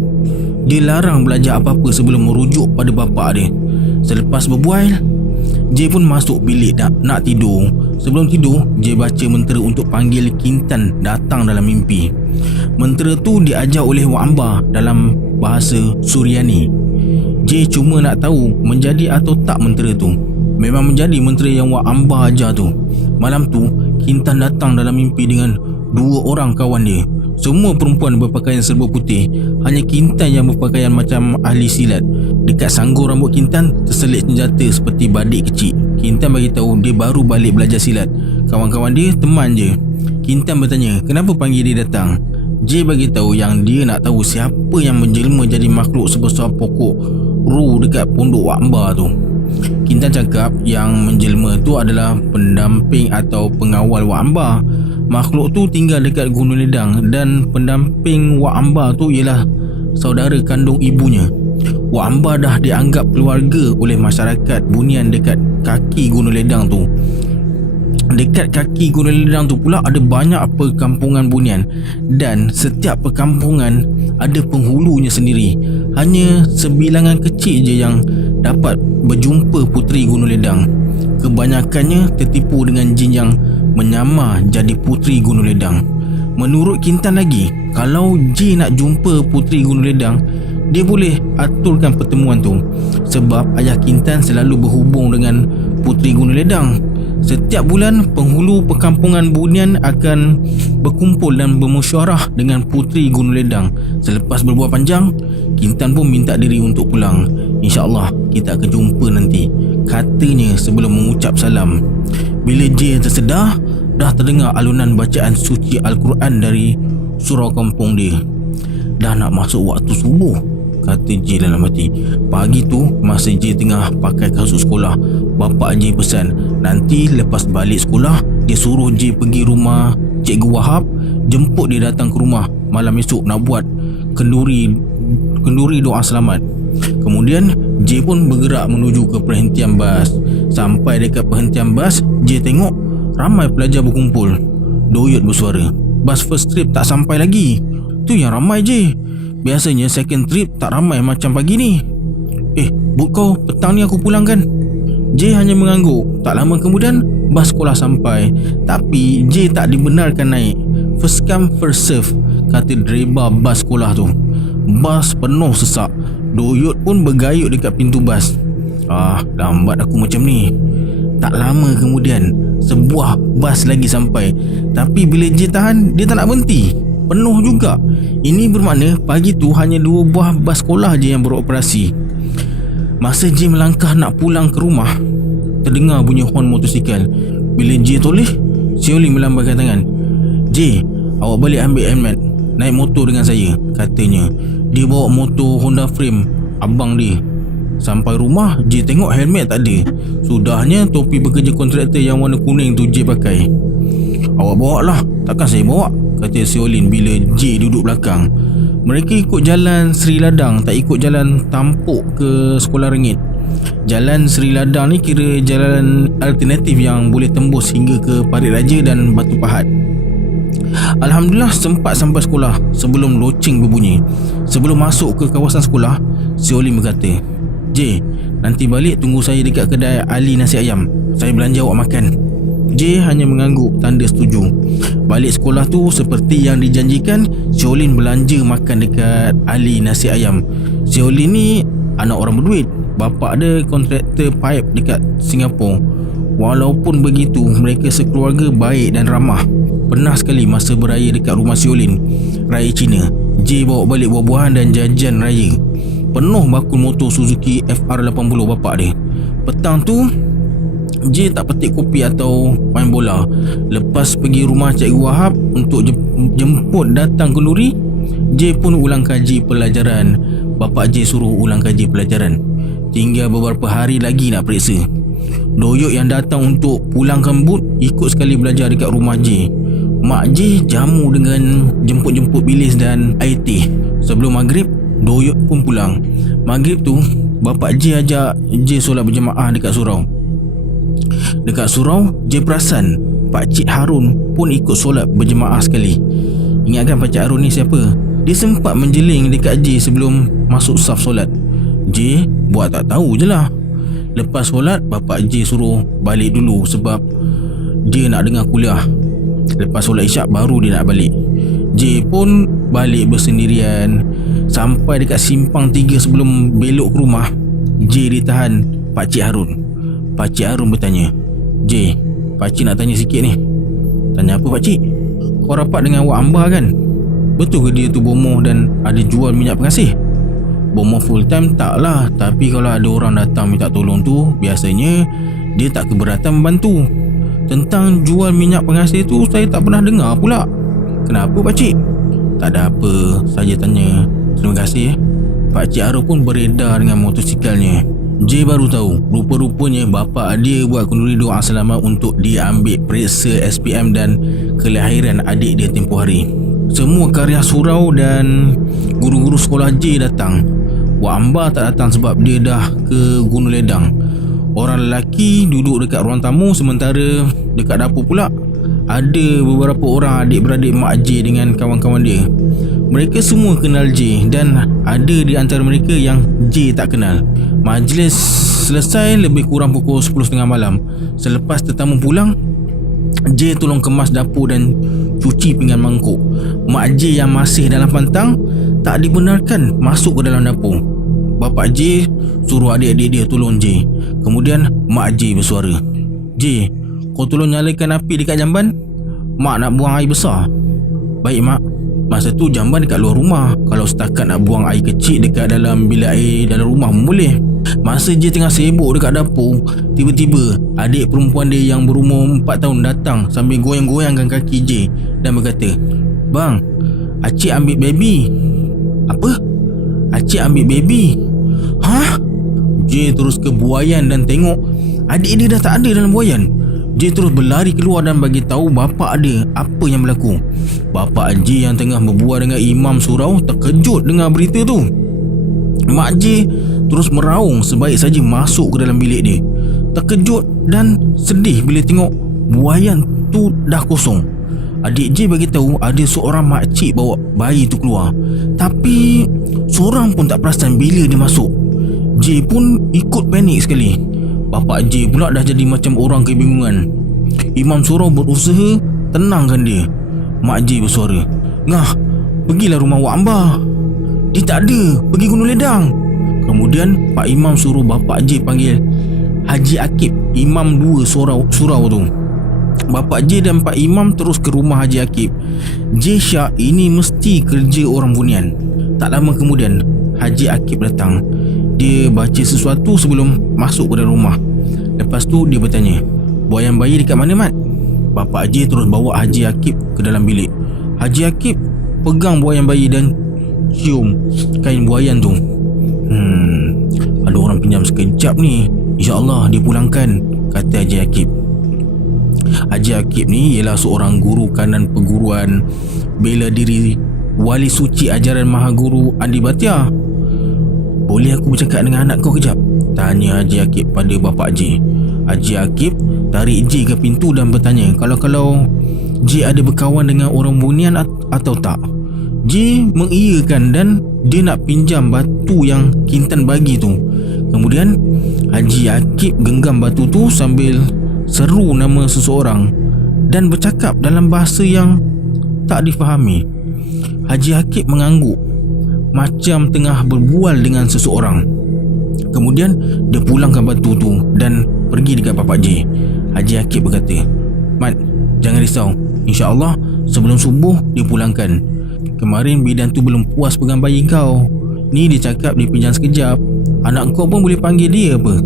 dia larang belajar apa-apa sebelum merujuk pada bapak dia. Selepas berbual, J pun masuk bilik nak tidur. Sebelum tidur, J baca mentera untuk panggil Kintan datang dalam mimpi. Mentera tu diajar oleh Wak Amba dalam bahasa Suryani. J cuma nak tahu menjadi atau tak mentera tu. Memang menjadi mentera yang Wak Amba ajar tu. Malam tu, Kintan datang dalam mimpi dengan 2 orang kawan dia. Semua perempuan berpakaian serba putih. Hanya Kintan yang berpakaian macam ahli silat. Dekat sanggul rambut Kintan terselit senjata seperti badik kecil. Kintan bagi tahu dia baru balik belajar silat. Kawan-kawan dia teman je. Kintan bertanya kenapa panggil dia datang. J bagi tahu yang dia nak tahu siapa yang menjelma jadi makhluk sebesar pokok ru dekat pondok Wak Amba tu. Kintan cakap yang menjelma tu adalah pendamping atau pengawal Wak Amba. Makhluk tu tinggal dekat Gunung Ledang dan pendamping Wak Amba tu ialah saudara kandung ibunya. Wak Amba dah dianggap keluarga oleh masyarakat Bunian dekat kaki Gunung Ledang tu. Dekat kaki Gunung Ledang tu pula ada banyak perkampungan Bunian, dan setiap perkampungan ada penghulunya sendiri. Hanya sebilangan kecil je yang dapat berjumpa puteri Gunung Ledang. Kebanyakannya tertipu dengan jin yang menyamar jadi puteri Gunung Ledang. Menurut Kintan lagi, kalau J nak jumpa puteri Gunung Ledang, dia boleh aturkan pertemuan tu, sebab ayah Kintan selalu berhubung dengan puteri Gunung Ledang. Setiap bulan, penghulu perkampungan Bunian akan berkumpul dan bermusyawarah dengan puteri Gunung Ledang. Selepas berbual panjang, Kintan pun minta diri untuk pulang. InsyaAllah kita akan jumpa nanti, katanya sebelum mengucap salam. Bila J tersedar, dah terdengar alunan bacaan suci Al-Quran dari surau kampung dia. Dah nak masuk waktu subuh, kata J dalam hati. Pagi tu masa J tengah pakai kasut sekolah, bapak J pesan nanti lepas balik sekolah dia suruh J pergi rumah Cikgu Wahab, jemput dia datang ke rumah malam esok nak buat kenduri doa selamat. Kemudian J pun bergerak menuju ke perhentian bas. Sampai dekat perhentian bas, J tengok ramai pelajar berkumpul. Doyot bersuara, bas first trip tak sampai lagi. Tu yang ramai J. Biasanya second trip tak ramai macam pagi ni. Buk kau, petang ni aku pulang kan? J hanya mengangguk. Tak lama kemudian bas sekolah sampai, tapi J tak dibenarkan naik. First come first serve, kata driver bas sekolah tu. Bas penuh sesak. Doyot pun bergayut dekat pintu bas. Lambat aku macam ni. Tak lama kemudian sebuah bas lagi sampai, tapi bila J tahan, dia tak nak berhenti. Penuh juga. Ini bermakna pagi tu hanya 2 buah bas sekolah je yang beroperasi. Masa J melangkah nak pulang ke rumah, terdengar bunyi horn motosikal. Bila J toleh, Siolin melambaikan tangan. J, awak balik ambil helmet, naik motor dengan saya, katanya. Dia bawa motor Honda Frame abang dia. Sampai rumah, J tengok helmet tak ada. Sudahnya topi bekerja kontraktor yang warna kuning tu J pakai. Awak bawa lah, takkan saya bawa, kata Siolin bila J duduk belakang. Mereka ikut jalan Sri Ladang, tak ikut jalan tampuk ke Sekolah Rengit. Jalan Sri Ladang ni kira jalan alternatif yang boleh tembus hingga ke Parit Raja dan Batu Pahat. Alhamdulillah sempat sampai sekolah sebelum loceng berbunyi. Sebelum masuk ke kawasan sekolah, Siolin berkata, J, nanti balik tunggu saya dekat kedai Ali Nasi Ayam. Saya belanja awak makan. J hanya mengangguk tanda setuju. Balik sekolah tu seperti yang dijanjikan, Siolin belanja makan dekat Ali Nasi Ayam. Siolin ni anak orang berduit. Bapak dia kontraktor pipe dekat Singapura. Walaupun begitu, mereka sekeluarga baik dan ramah. Pernah sekali masa beraya dekat rumah Siolin, raya Cina, J bawa balik buah-buahan dan jajan raya. Penuh bakul motor Suzuki FR80 bapak dia. Petang tu J tak petik kopi atau main bola. Lepas pergi rumah Cikgu Wahab untuk jemput datang kenduri, J pun ulang kaji pelajaran. Bapak J suruh ulang kaji pelajaran. Tinggal beberapa hari lagi nak periksa. Doyok yang datang untuk pulangkan but ikut sekali belajar dekat rumah J. Mak J jamu dengan jemput-jemput bilis dan air teh. Sebelum maghrib, Doyok pun pulang. Maghrib tu, bapak J ajak J solat berjemaah dekat surau. Dekat surau, J perasan Pakcik Harun pun ikut solat berjemaah sekali. Ingatkan Pakcik Harun ni siapa? Dia sempat menjeling dekat J sebelum masuk saf solat. J buat tak tahu je lah. Lepas solat, bapak J suruh balik dulu sebab dia nak dengar kuliah. Lepas solat isyak baru dia nak balik. J pun balik bersendirian. Sampai dekat simpang 3 sebelum belok ke rumah, J ditahan Pakcik Harun. Pakcik Harun bertanya, J, pakcik nak tanya sikit ni. Tanya apa pakcik? Kau rapat dengan Wak Amba kan? Betul ke dia tu bomoh dan ada jual minyak pengasih? Bomoh full time tak lah, tapi kalau ada orang datang minta tolong tu, biasanya dia tak keberatan membantu. Tentang jual minyak pengasih tu saya tak pernah dengar pula. Kenapa pakcik? Tak ada apa, saja tanya. Terima kasih. Pakcik Harun pun beredar dengan motosikalnya. J baru tahu, rupa-rupanya bapa dia buat kenduri doa selamat untuk dia ambil periksa SPM dan kelahiran adik dia tempoh hari. Semua karya surau dan guru-guru sekolah J datang. Wak Amba tak datang sebab dia dah ke Gunung Ledang. Orang lelaki duduk dekat ruang tamu, sementara dekat dapur pula ada beberapa orang adik-beradik Mak J dengan kawan-kawan dia. Mereka semua kenal J dan ada di antara mereka yang J tak kenal. Majlis selesai lebih kurang pukul 10.30 malam. Selepas tetamu pulang, J tolong kemas dapur dan cuci pinggan mangkuk. Mak J yang masih dalam pantang tak dibenarkan masuk ke dalam dapur. Bapak J suruh adik-adik dia tolong J. Kemudian Mak J bersuara, "J, kau tolong nyalakan api dekat jamban. Mak nak buang air besar." "Baik Mak." Masa tu jamban dekat luar rumah. Kalau setakat nak buang air kecil dekat dalam bilik air dalam rumah pun boleh. Masa J tengah sibuk dekat dapur, tiba-tiba adik perempuan dia yang berumur 4 tahun datang sambil goyang-goyangkan kaki J dan berkata, "Bang, Acik ambil baby." "Apa? Acik ambil baby?" "Hah?" J terus ke buaian dan tengok adik dia dah tak ada dalam buaian. J terus berlari keluar dan bagi tahu bapa dia apa yang berlaku. Bapa J yang tengah berbual dengan imam surau terkejut dengar berita tu. Mak J terus meraung sebaik saja masuk ke dalam bilik dia. Terkejut dan sedih bila tengok buaian tu dah kosong. Adik J bagi tahu ada seorang makcik bawa bayi tu keluar, tapi seorang pun tak perasan bila dia masuk. J pun ikut panik sekali. Bapak J pula dah jadi macam orang kebingungan. Imam surau berusaha tenangkan dia. Mak J bersuara, "Ngah, pergilah rumah Wak Amba. Dia tak ada, pergi Gunung Ledang." Kemudian Pak Imam suruh Bapak J panggil Haji Akib, imam 2 surau tu. Bapak J dan Pak Imam terus ke rumah Haji Akib. J syak ini mesti kerja orang bunian. Tak lama kemudian Haji Akib datang. Dia baca sesuatu sebelum masuk ke dalam rumah. Lepas tu dia bertanya, "Buaian bayi dekat mana, Mat?" Bapak J terus bawa Haji Akib ke dalam bilik. Haji Akib pegang buaian bayi dan cium kain buaian tu. Ada orang pinjam sekejap ni. InsyaAllah dipulangkan, kata Haji Akib. Haji Akib ni ialah seorang guru kanan perguruan bela diri Wali Suci Ajaran Mahaguru Andi Bhatia. "Boleh aku bercakap dengan anak kau kejap?" tanya Haji Akib pada Bapak J. Haji Akib tarik J ke pintu dan bertanya kalau J ada berkawan dengan orang bunian atau tak. J mengiyakan dan dia nak pinjam batu yang Kintan bagi tu. Kemudian Haji Akib genggam batu tu sambil seru nama seseorang dan bercakap dalam bahasa yang tak difahami. Haji Akib mengangguk macam tengah berbual dengan seseorang. Kemudian dia pulangkan batu tu dan pergi dekat Bapak J. Haji Akib berkata, "Mat, jangan risau. InsyaAllah sebelum subuh dia pulangkan. Kemarin bidan tu belum puas pegang bayi kau. Ni dia cakap dia pinjam sekejap. Anak kau pun boleh panggil dia apa?"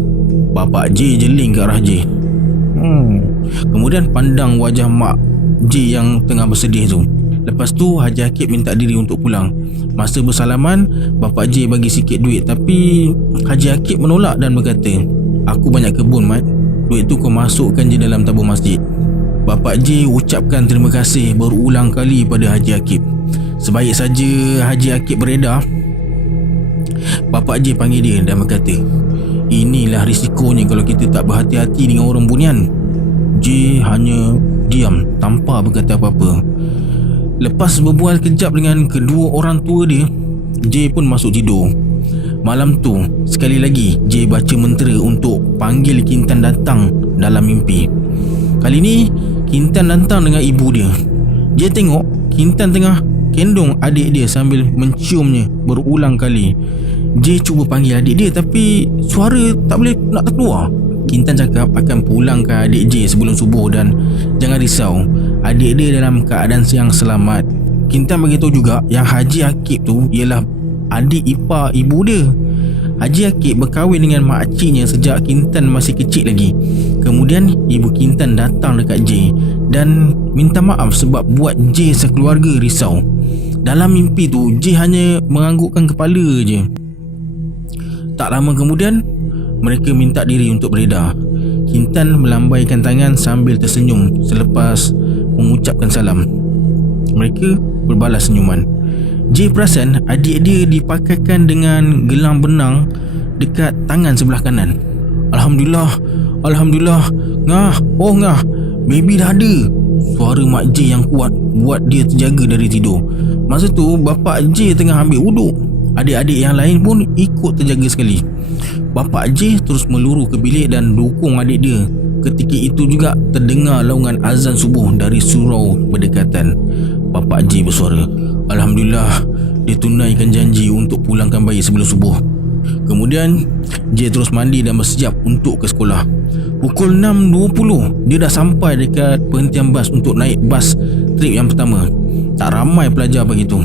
Bapak J jeling ke arah J. Kemudian pandang wajah Mak J yang tengah bersedih tu. Lepas tu Haji Akib minta diri untuk pulang. Masa bersalaman, Bapak J bagi sikit duit, tapi Haji Akib menolak dan berkata, "Aku banyak kebun, Mat. Duit tu kau masukkan je dalam tabung masjid." Bapak J ucapkan terima kasih berulang kali pada Haji Akib. Sebaik saja Haji Akib beredar, Bapak J panggil dia dan berkata, "Inilah risikonya kalau kita tak berhati-hati dengan orang bunian." J hanya diam tanpa berkata apa-apa. Lepas berbual kejap dengan kedua orang tua dia, J pun masuk tidur. Malam tu sekali lagi J baca mentera untuk panggil Kintan datang dalam mimpi. Kali ni Kintan datang dengan ibu dia. J tengok Kintan tengah kendong adik dia sambil menciumnya berulang kali. J cuba panggil adik dia tapi suara tak boleh nak terkeluar. Kintan cakap akan pulangkan adik J sebelum subuh dan jangan risau, adik dia dalam keadaan yang selamat. Kintan beritahu juga yang Haji Akib tu ialah adik ipar ibu dia. Haji Akib berkahwin dengan makciknya sejak Kintan masih kecil lagi. Kemudian ibu Kintan datang dekat J dan minta maaf sebab buat J sekeluarga risau. Dalam mimpi tu J hanya menganggukkan kepala je. Tak lama kemudian mereka minta diri untuk beredar. Kintan melambaikan tangan sambil tersenyum selepas mengucapkan salam. Mereka berbalas senyuman. J perasan adik dia dipakaikan dengan gelang benang dekat tangan sebelah kanan. Alhamdulillah, Alhamdulillah. Ngah, baby dah ada. Suara Mak J yang kuat buat dia terjaga dari tidur. Masa tu bapak J tengah ambil wuduk. Adik-adik yang lain pun ikut terjaga sekali. Bapak J terus meluru ke bilik dan dukung adik dia. Ketika itu juga terdengar laungan azan subuh dari surau berdekatan. Bapak J bersuara, Alhamdulillah, dia tunaikan janji untuk pulangkan bayi sebelum subuh. Kemudian J terus mandi dan bersiap untuk ke sekolah. Pukul 6.20 dia dah sampai dekat perhentian bas untuk naik bas trip yang pertama. Tak ramai pelajar pagi tu,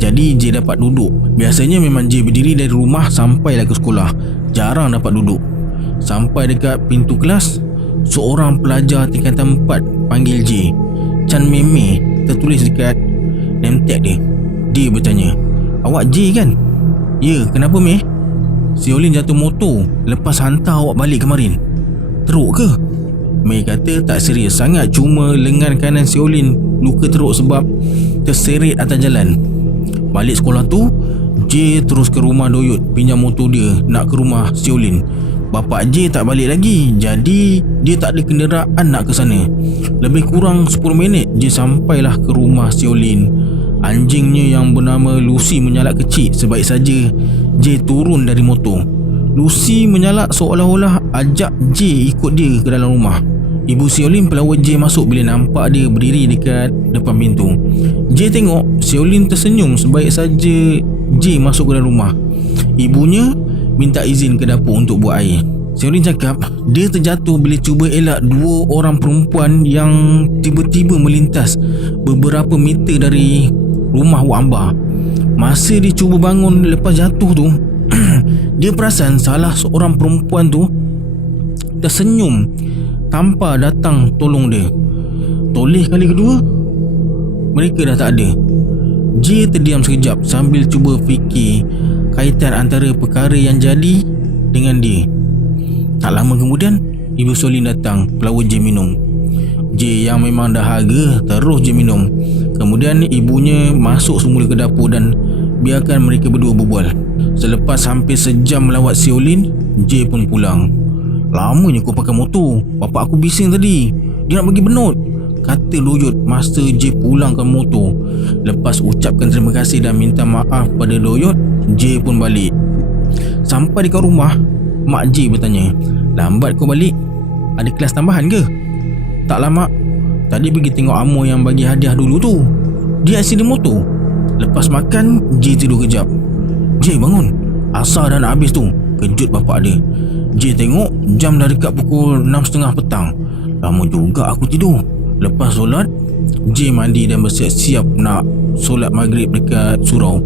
jadi J dapat duduk. Biasanya memang J berdiri dari rumah sampailah ke sekolah, jarang dapat duduk. Sampai dekat pintu kelas, seorang pelajar tingkatan 4 panggil J. Chan Meme tertulis dekat name tag dia. Dia bertanya, awak J kan? Ya, kenapa Meh? Si Olin jatuh motor lepas hantar awak balik kemarin. Teruk ke? Mei kata tak serius sangat, cuma lengan kanan si Olin luka teruk sebab terseret atas jalan. Balik sekolah tu, J terus ke rumah Doyot pinjam motor dia nak ke rumah si Olin. Bapak J tak balik lagi, jadi dia tak ada kenderaan nak ke sana. Lebih kurang 10 minit J sampailah ke rumah si Olin. Anjingnya yang bernama Lucy menyalak kecil. Sebaik saja J turun dari motor, Lucy menyalak seolah-olah ajak J ikut dia ke dalam rumah. Ibu si Olin pelawat J masuk bila nampak dia berdiri dekat depan pintu. J tengok si Olin tersenyum sebaik saja J masuk ke dalam rumah. Ibunya minta izin ke dapur untuk buat air. Si Olin cakap dia terjatuh bila cuba elak 2 orang perempuan yang tiba-tiba melintas beberapa meter dari rumah Wak Amba. Masa dia cuba bangun lepas jatuh tu, dia perasan salah seorang perempuan tu tersenyum tanpa datang tolong dia. Toleh kali kedua, mereka dah tak ada. J terdiam sekejap sambil cuba fikir kaitan antara perkara yang jadi dengan dia. Tak lama kemudian, Ibu Solin datang pelawat J minum. J yang memang dahaga terus J minum. Kemudian ibunya masuk semula ke dapur dan biarkan mereka berdua berbual. Selepas hampir sejam melawat si Olin, J pun pulang. Lamanya kau pakai motor, bapak aku bising tadi, dia nak pergi benut, kata Doyot masa J pulangkan motor. Lepas ucapkan terima kasih dan minta maaf pada Doyot, J pun balik. Sampai dekat rumah, Mak J bertanya, lambat kau balik? Ada kelas tambahan ke? Tak lama, tadi pergi tengok Amo yang bagi hadiah dulu tu. Dia aksiden motor. Lepas makan, J tidur kejap. J bangun, asar dah nak habis tu, kejut bapak dia. J tengok jam dah dekat pukul 6.30 petang. Lama juga aku tidur. Lepas solat, J mandi dan bersiap-siap nak solat maghrib dekat surau.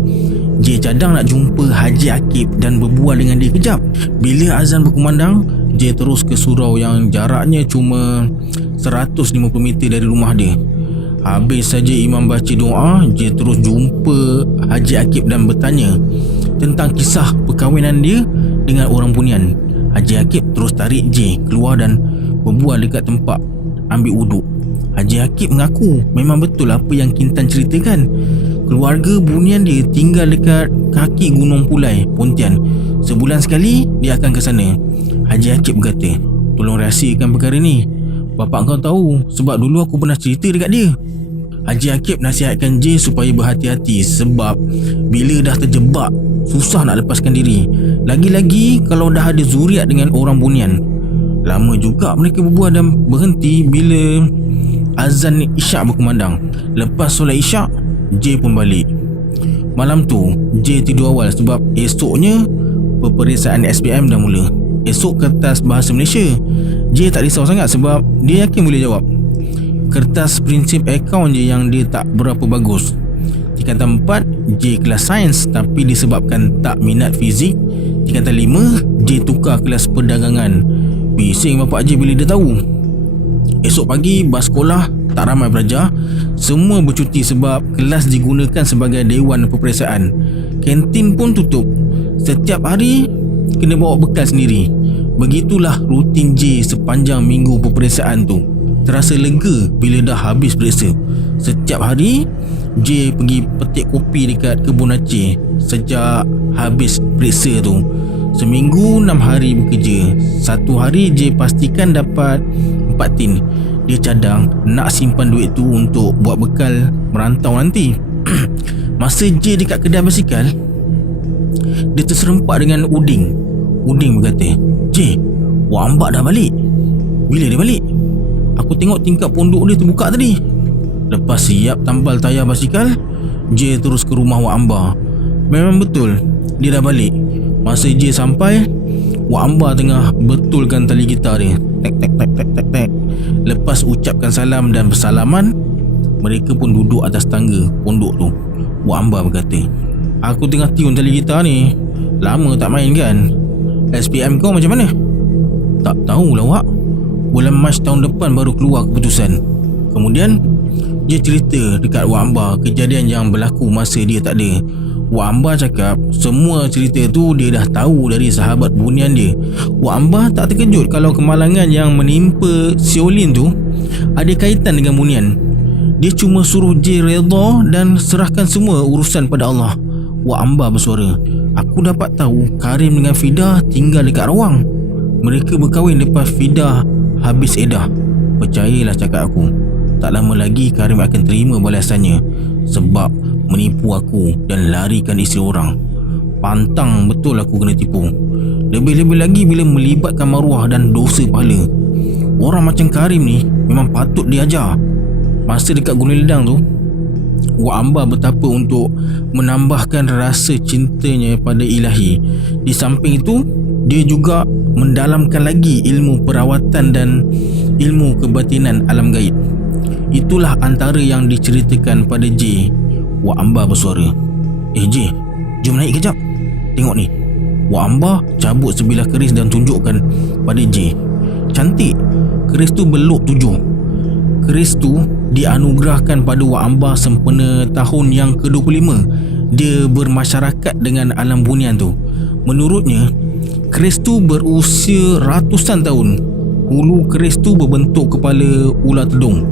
J cadang nak jumpa Haji Akib dan berbual dengan dia kejap. Bila azan berkumandang, J terus ke surau yang jaraknya cuma 150 meter dari rumah dia. Habis saja imam baca doa, J terus jumpa Haji Akib dan bertanya tentang kisah perkahwinan dia dengan orang Bunian. Haji Akib terus tarik J keluar dan berbual dekat tempat ambil wuduk. Haji Akib mengaku memang betul apa yang Kintan ceritakan. Keluarga Bunian dia tinggal dekat kaki Gunung Pulai, Pontian. Sebulan sekali dia akan ke sana. Haji Akib berkata, tolong rahsiakan perkara ni. Bapak kau tahu sebab dulu aku pernah cerita dekat dia. Haji Akib nasihatkan J supaya berhati-hati sebab bila dah terjebak, susah nak lepaskan diri. Lagi-lagi kalau dah ada zuriat dengan orang Bunian. Lama juga mereka berbual dan berhenti bila azan Isyak berkumandang. Lepas solat Isyak, J pun balik. Malam tu J tidur awal sebab esoknya peperiksaan SPM dah mula. Esok kertas bahasa Malaysia. J tak risau sangat sebab dia yakin boleh jawab. Kertas prinsip akaun je yang dia tak berapa bagus. Tingkatan 4 J kelas sains, tapi disebabkan tak minat fizik. Tingkatan 5 J tukar kelas perdagangan. Bising bapak J bila dia tahu. Esok pagi bas sekolah tak ramai pelajar. Semua bercuti sebab kelas digunakan sebagai dewan peperiksaan. Kantin pun tutup. Setiap hari kena bawa bekal sendiri. Begitulah rutin J sepanjang minggu peperiksaan tu. Terasa lega bila dah habis periksa. Setiap hari J pergi petik kopi dekat kebun Aceh. Sejak habis periksa tu, seminggu 6 hari bekerja. Satu hari J pastikan dapat 4 tin. Dia cadang nak simpan duit tu untuk buat bekal merantau nanti. Masa J dekat kedai basikal, dia terserempak dengan Uding. Uding berkata, "J, Wak Ambak dah balik." "Bila dia balik?" "Aku tengok tingkap pondok dia terbuka tadi." Lepas siap tambal tayar basikal, J terus ke rumah Wak Amba. Memang betul, dia dah balik. Masa J sampai, Wak Amba tengah betulkan tali gitar dia. Tek tek tek tek tek tek. Lepas ucapkan salam dan bersalaman, mereka pun duduk atas tangga pondok tu. Wak Amba berkata, "Aku tengah tiun tali gitar ni. Lama tak main kan? SPM kau macam mana?" "Tak tahulah Wak. Bulan Mac tahun depan baru keluar keputusan." Kemudian dia cerita dekat Wak Amba kejadian yang berlaku masa dia tak ada. Wak Amba cakap semua cerita tu dia dah tahu dari sahabat bunian dia. Wak Amba tak terkejut kalau kemalangan yang menimpa si Olin tu ada kaitan dengan bunian. Dia cuma suruh J redha dan serahkan semua urusan pada Allah. Wak Amba bersuara, "Aku dapat tahu Karim dengan Fida tinggal dekat Rawang. Mereka berkahwin lepas Fida habis edah. Percayalah cakap aku, tak lama lagi Karim akan terima balasannya sebab menipu aku dan larikan isteri orang. Pantang betul aku kena tipu. Lebih-lebih lagi bila melibatkan maruah dan dosa pahala. Orang macam Karim ni memang patut diajar." Masa dekat Gunung Ledang tu, Wak Amba bertapa untuk menambahkan rasa cintanya pada ilahi. Di samping itu, dia juga mendalamkan lagi ilmu perawatan dan ilmu kebatinan alam gaib. Itulah antara yang diceritakan pada J. Wak Amba bersuara, "J, jom naik kejap. Tengok ni." Wak Amba cabut sebilah keris dan tunjukkan pada J. Cantik. Keris tu berlok 7. Keris tu dianugerahkan pada Wak Amba sempena tahun yang ke-25 dia bermasyarakat dengan alam bunian tu. Menurutnya, keris tu berusia ratusan tahun. Hulu keris tu berbentuk kepala ular tedung.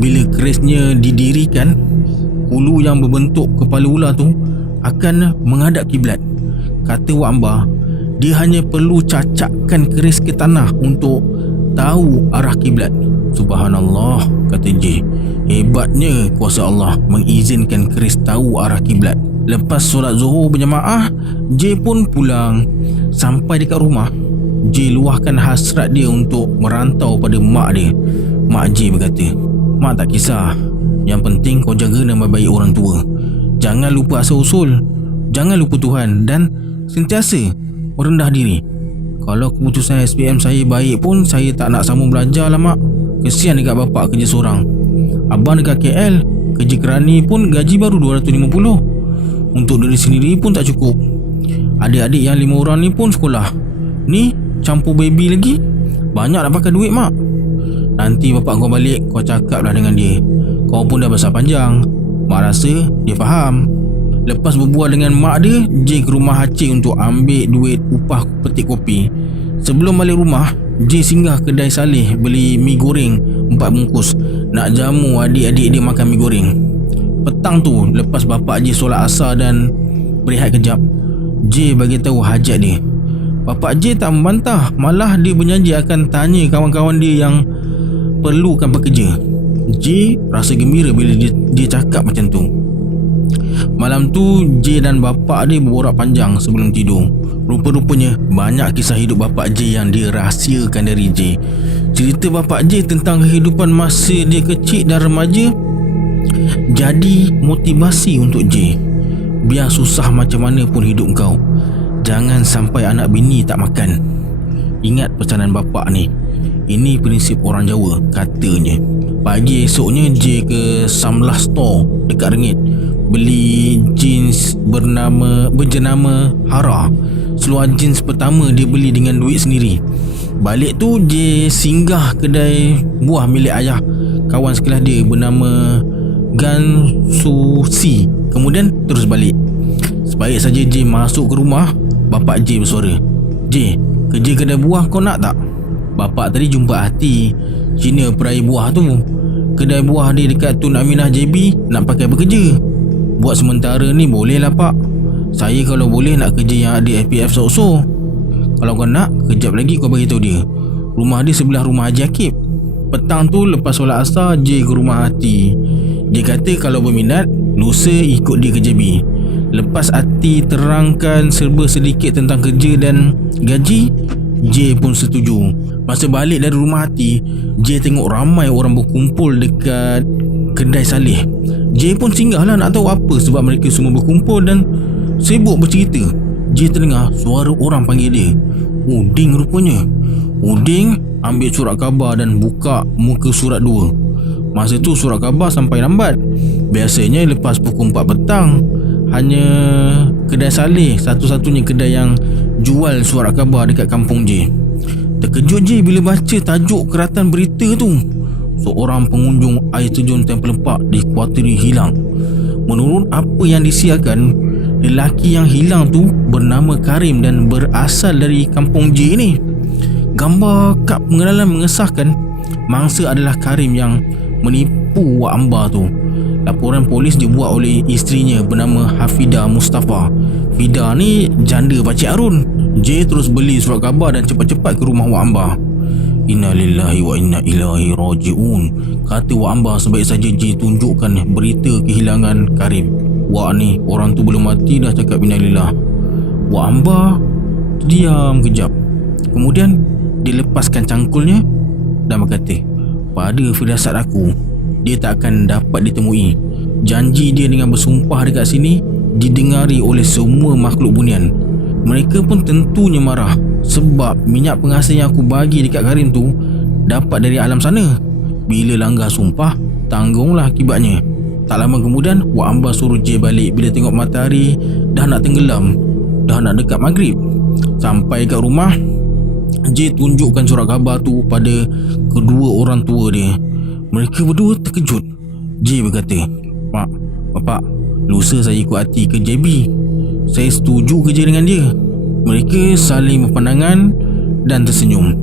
Bila kerisnya didirikan, hulu yang berbentuk kepala ular tu akan menghadap kiblat. Kata Wak Amba, dia hanya perlu cacakkan keris ke tanah untuk tahu arah kiblat. Subhanallah, kata J. Hebatnya kuasa Allah mengizinkan keris tahu arah kiblat. Lepas solat Zuhur berjamaah, J pun pulang. Sampai dekat rumah, J luahkan hasrat dia untuk merantau pada mak dia. Mak J berkata, "Mak tak kisah. Yang penting kau jaga nama baik orang tua. Jangan lupa asal usul. Jangan lupa Tuhan dan sentiasa merendah diri. Kalau keputusan SPM saya baik pun saya tak nak sambung belajar lah mak. Kesian dekat bapak kerja seorang. Abang dekat KL, kerja kerani pun gaji baru 250. Untuk diri sendiri pun tak cukup. Adik-adik yang 5 orang ni pun sekolah. Ni campur baby lagi. Banyak nak pakai duit mak. Nanti bapak kau balik, kau cakaplah dengan dia. Kau pun dah besar panjang. Mak rasa dia faham." Lepas berbual dengan mak dia, J ke rumah Aceh untuk ambil duit upah petik kopi. Sebelum balik rumah, J singgah kedai Saleh beli mi goreng 4 bungkus. Nak jamu adik-adik dia makan mi goreng. Petang tu, lepas bapak J solat asar dan berehat kejap, J bagi tahu hajat dia. Bapak J tak membantah, malah dia berjanji akan tanya kawan-kawan dia yang perlukan pekerja. J rasa gembira bila dia cakap macam tu. Malam tu J dan bapak dia berborak panjang sebelum tidur. Rupa-rupanya banyak kisah hidup bapak J yang dia rahsiakan dari J. Cerita bapak J tentang kehidupan masa dia kecil dan remaja jadi motivasi untuk J. Biar susah macam mana pun hidup kau, jangan sampai anak bini tak makan. Ingat pesanan bapak ni. Ini prinsip orang Jawa, katanya. Pagi esoknya J ke Samlah Store dekat Rengit beli jeans berjenama Hara. Seluar jeans pertama dia beli dengan duit sendiri. Balik tu J singgah kedai buah milik ayah kawan sekelas dia bernama Gan Susi. Kemudian terus balik. Sebaik saja J masuk ke rumah, bapak J bersuara, "J, kerja kedai buah kau nak tak?" Bapak tadi jumpa Hati, Cina peraih buah tu. kedai buah dia dekat Tun Aminah JB nak pakai bekerja. Buat sementara ni boleh lah pak. Saya kalau boleh nak kerja yang ada FPF sok-sok. Kalau kau nak, kejap lagi kau beritahu dia. Rumah dia sebelah rumah Haji Akib. Petang tu lepas solat asar, J ke rumah Ati. Dia kata kalau berminat, lusa ikut dia ke JB. Lepas Ati terangkan serba sedikit tentang kerja dan gaji, J pun setuju. Masa balik dari rumah Ati, J tengok ramai orang berkumpul dekat kedai Saleh. J pun singgah lah nak tahu apa sebab mereka semua berkumpul dan sibuk bercerita. J terdengar suara orang panggil dia. Uding rupanya. Uding ambil surat khabar dan buka muka surat 2. Masa tu surat khabar sampai lambat. Biasanya lepas pukul 4 petang. Hanya kedai Saleh satu-satunya kedai yang jual surat khabar dekat kampung J. Terkejut J bila baca tajuk keratan berita tu. Seorang pengunjung air terjun Tempel Lepak di Kuatiri hilang. Menurut apa yang disiarkan, lelaki yang hilang tu bernama Karim dan berasal dari kampung J ni. Gambar kad pengenalan mengesahkan mangsa adalah Karim yang menipu Wak Amba tu. Laporan polis dibuat oleh isterinya bernama Hafidah Mustafa. Fida ni janda Pakcik Harun. J terus beli surat khabar dan cepat-cepat ke rumah Wak Amba. Inna lillahi wa inna ilaihi raji'un, kata Wak Amba sebaik saja J tunjukkan berita kehilangan Karim. Wak ni orang tu belum mati dah cakap innalillah. Wak Amba diam kejap. Kemudian dia lepaskan cangkulnya dan berkata, pada firasat aku, dia tak akan dapat ditemui. Janji dia dengan bersumpah dekat sini didengari oleh semua makhluk bunian. Mereka pun tentunya marah sebab minyak pengasas yang aku bagi dekat Karim tu dapat dari alam sana. Bila langgar sumpah, tanggunglah akibatnya. Tak lama kemudian, Wak Amba suruh J balik bila tengok matahari dah nak tenggelam, dah nak dekat maghrib. Sampai kat rumah, J tunjukkan surat khabar tu pada kedua orang tua dia. Mereka berdua terkejut. J berkata, Pak, Bapak, lusa saya ikut Ati ke JB. Saya setuju kerja dengan dia. Mereka saling berpandangan dan tersenyum.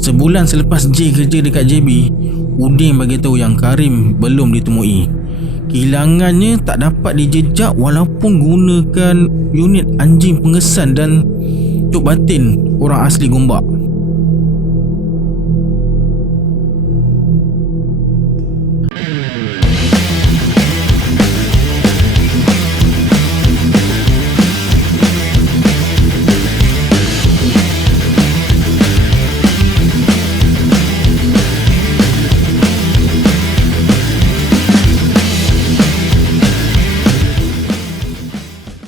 Sebulan selepas J kerja dekat JB, Udin bagi tahu yang Karim belum ditemui. Kehilangannya tak dapat dijejak walaupun gunakan unit anjing pengesan dan cuk batin orang asli Gombak.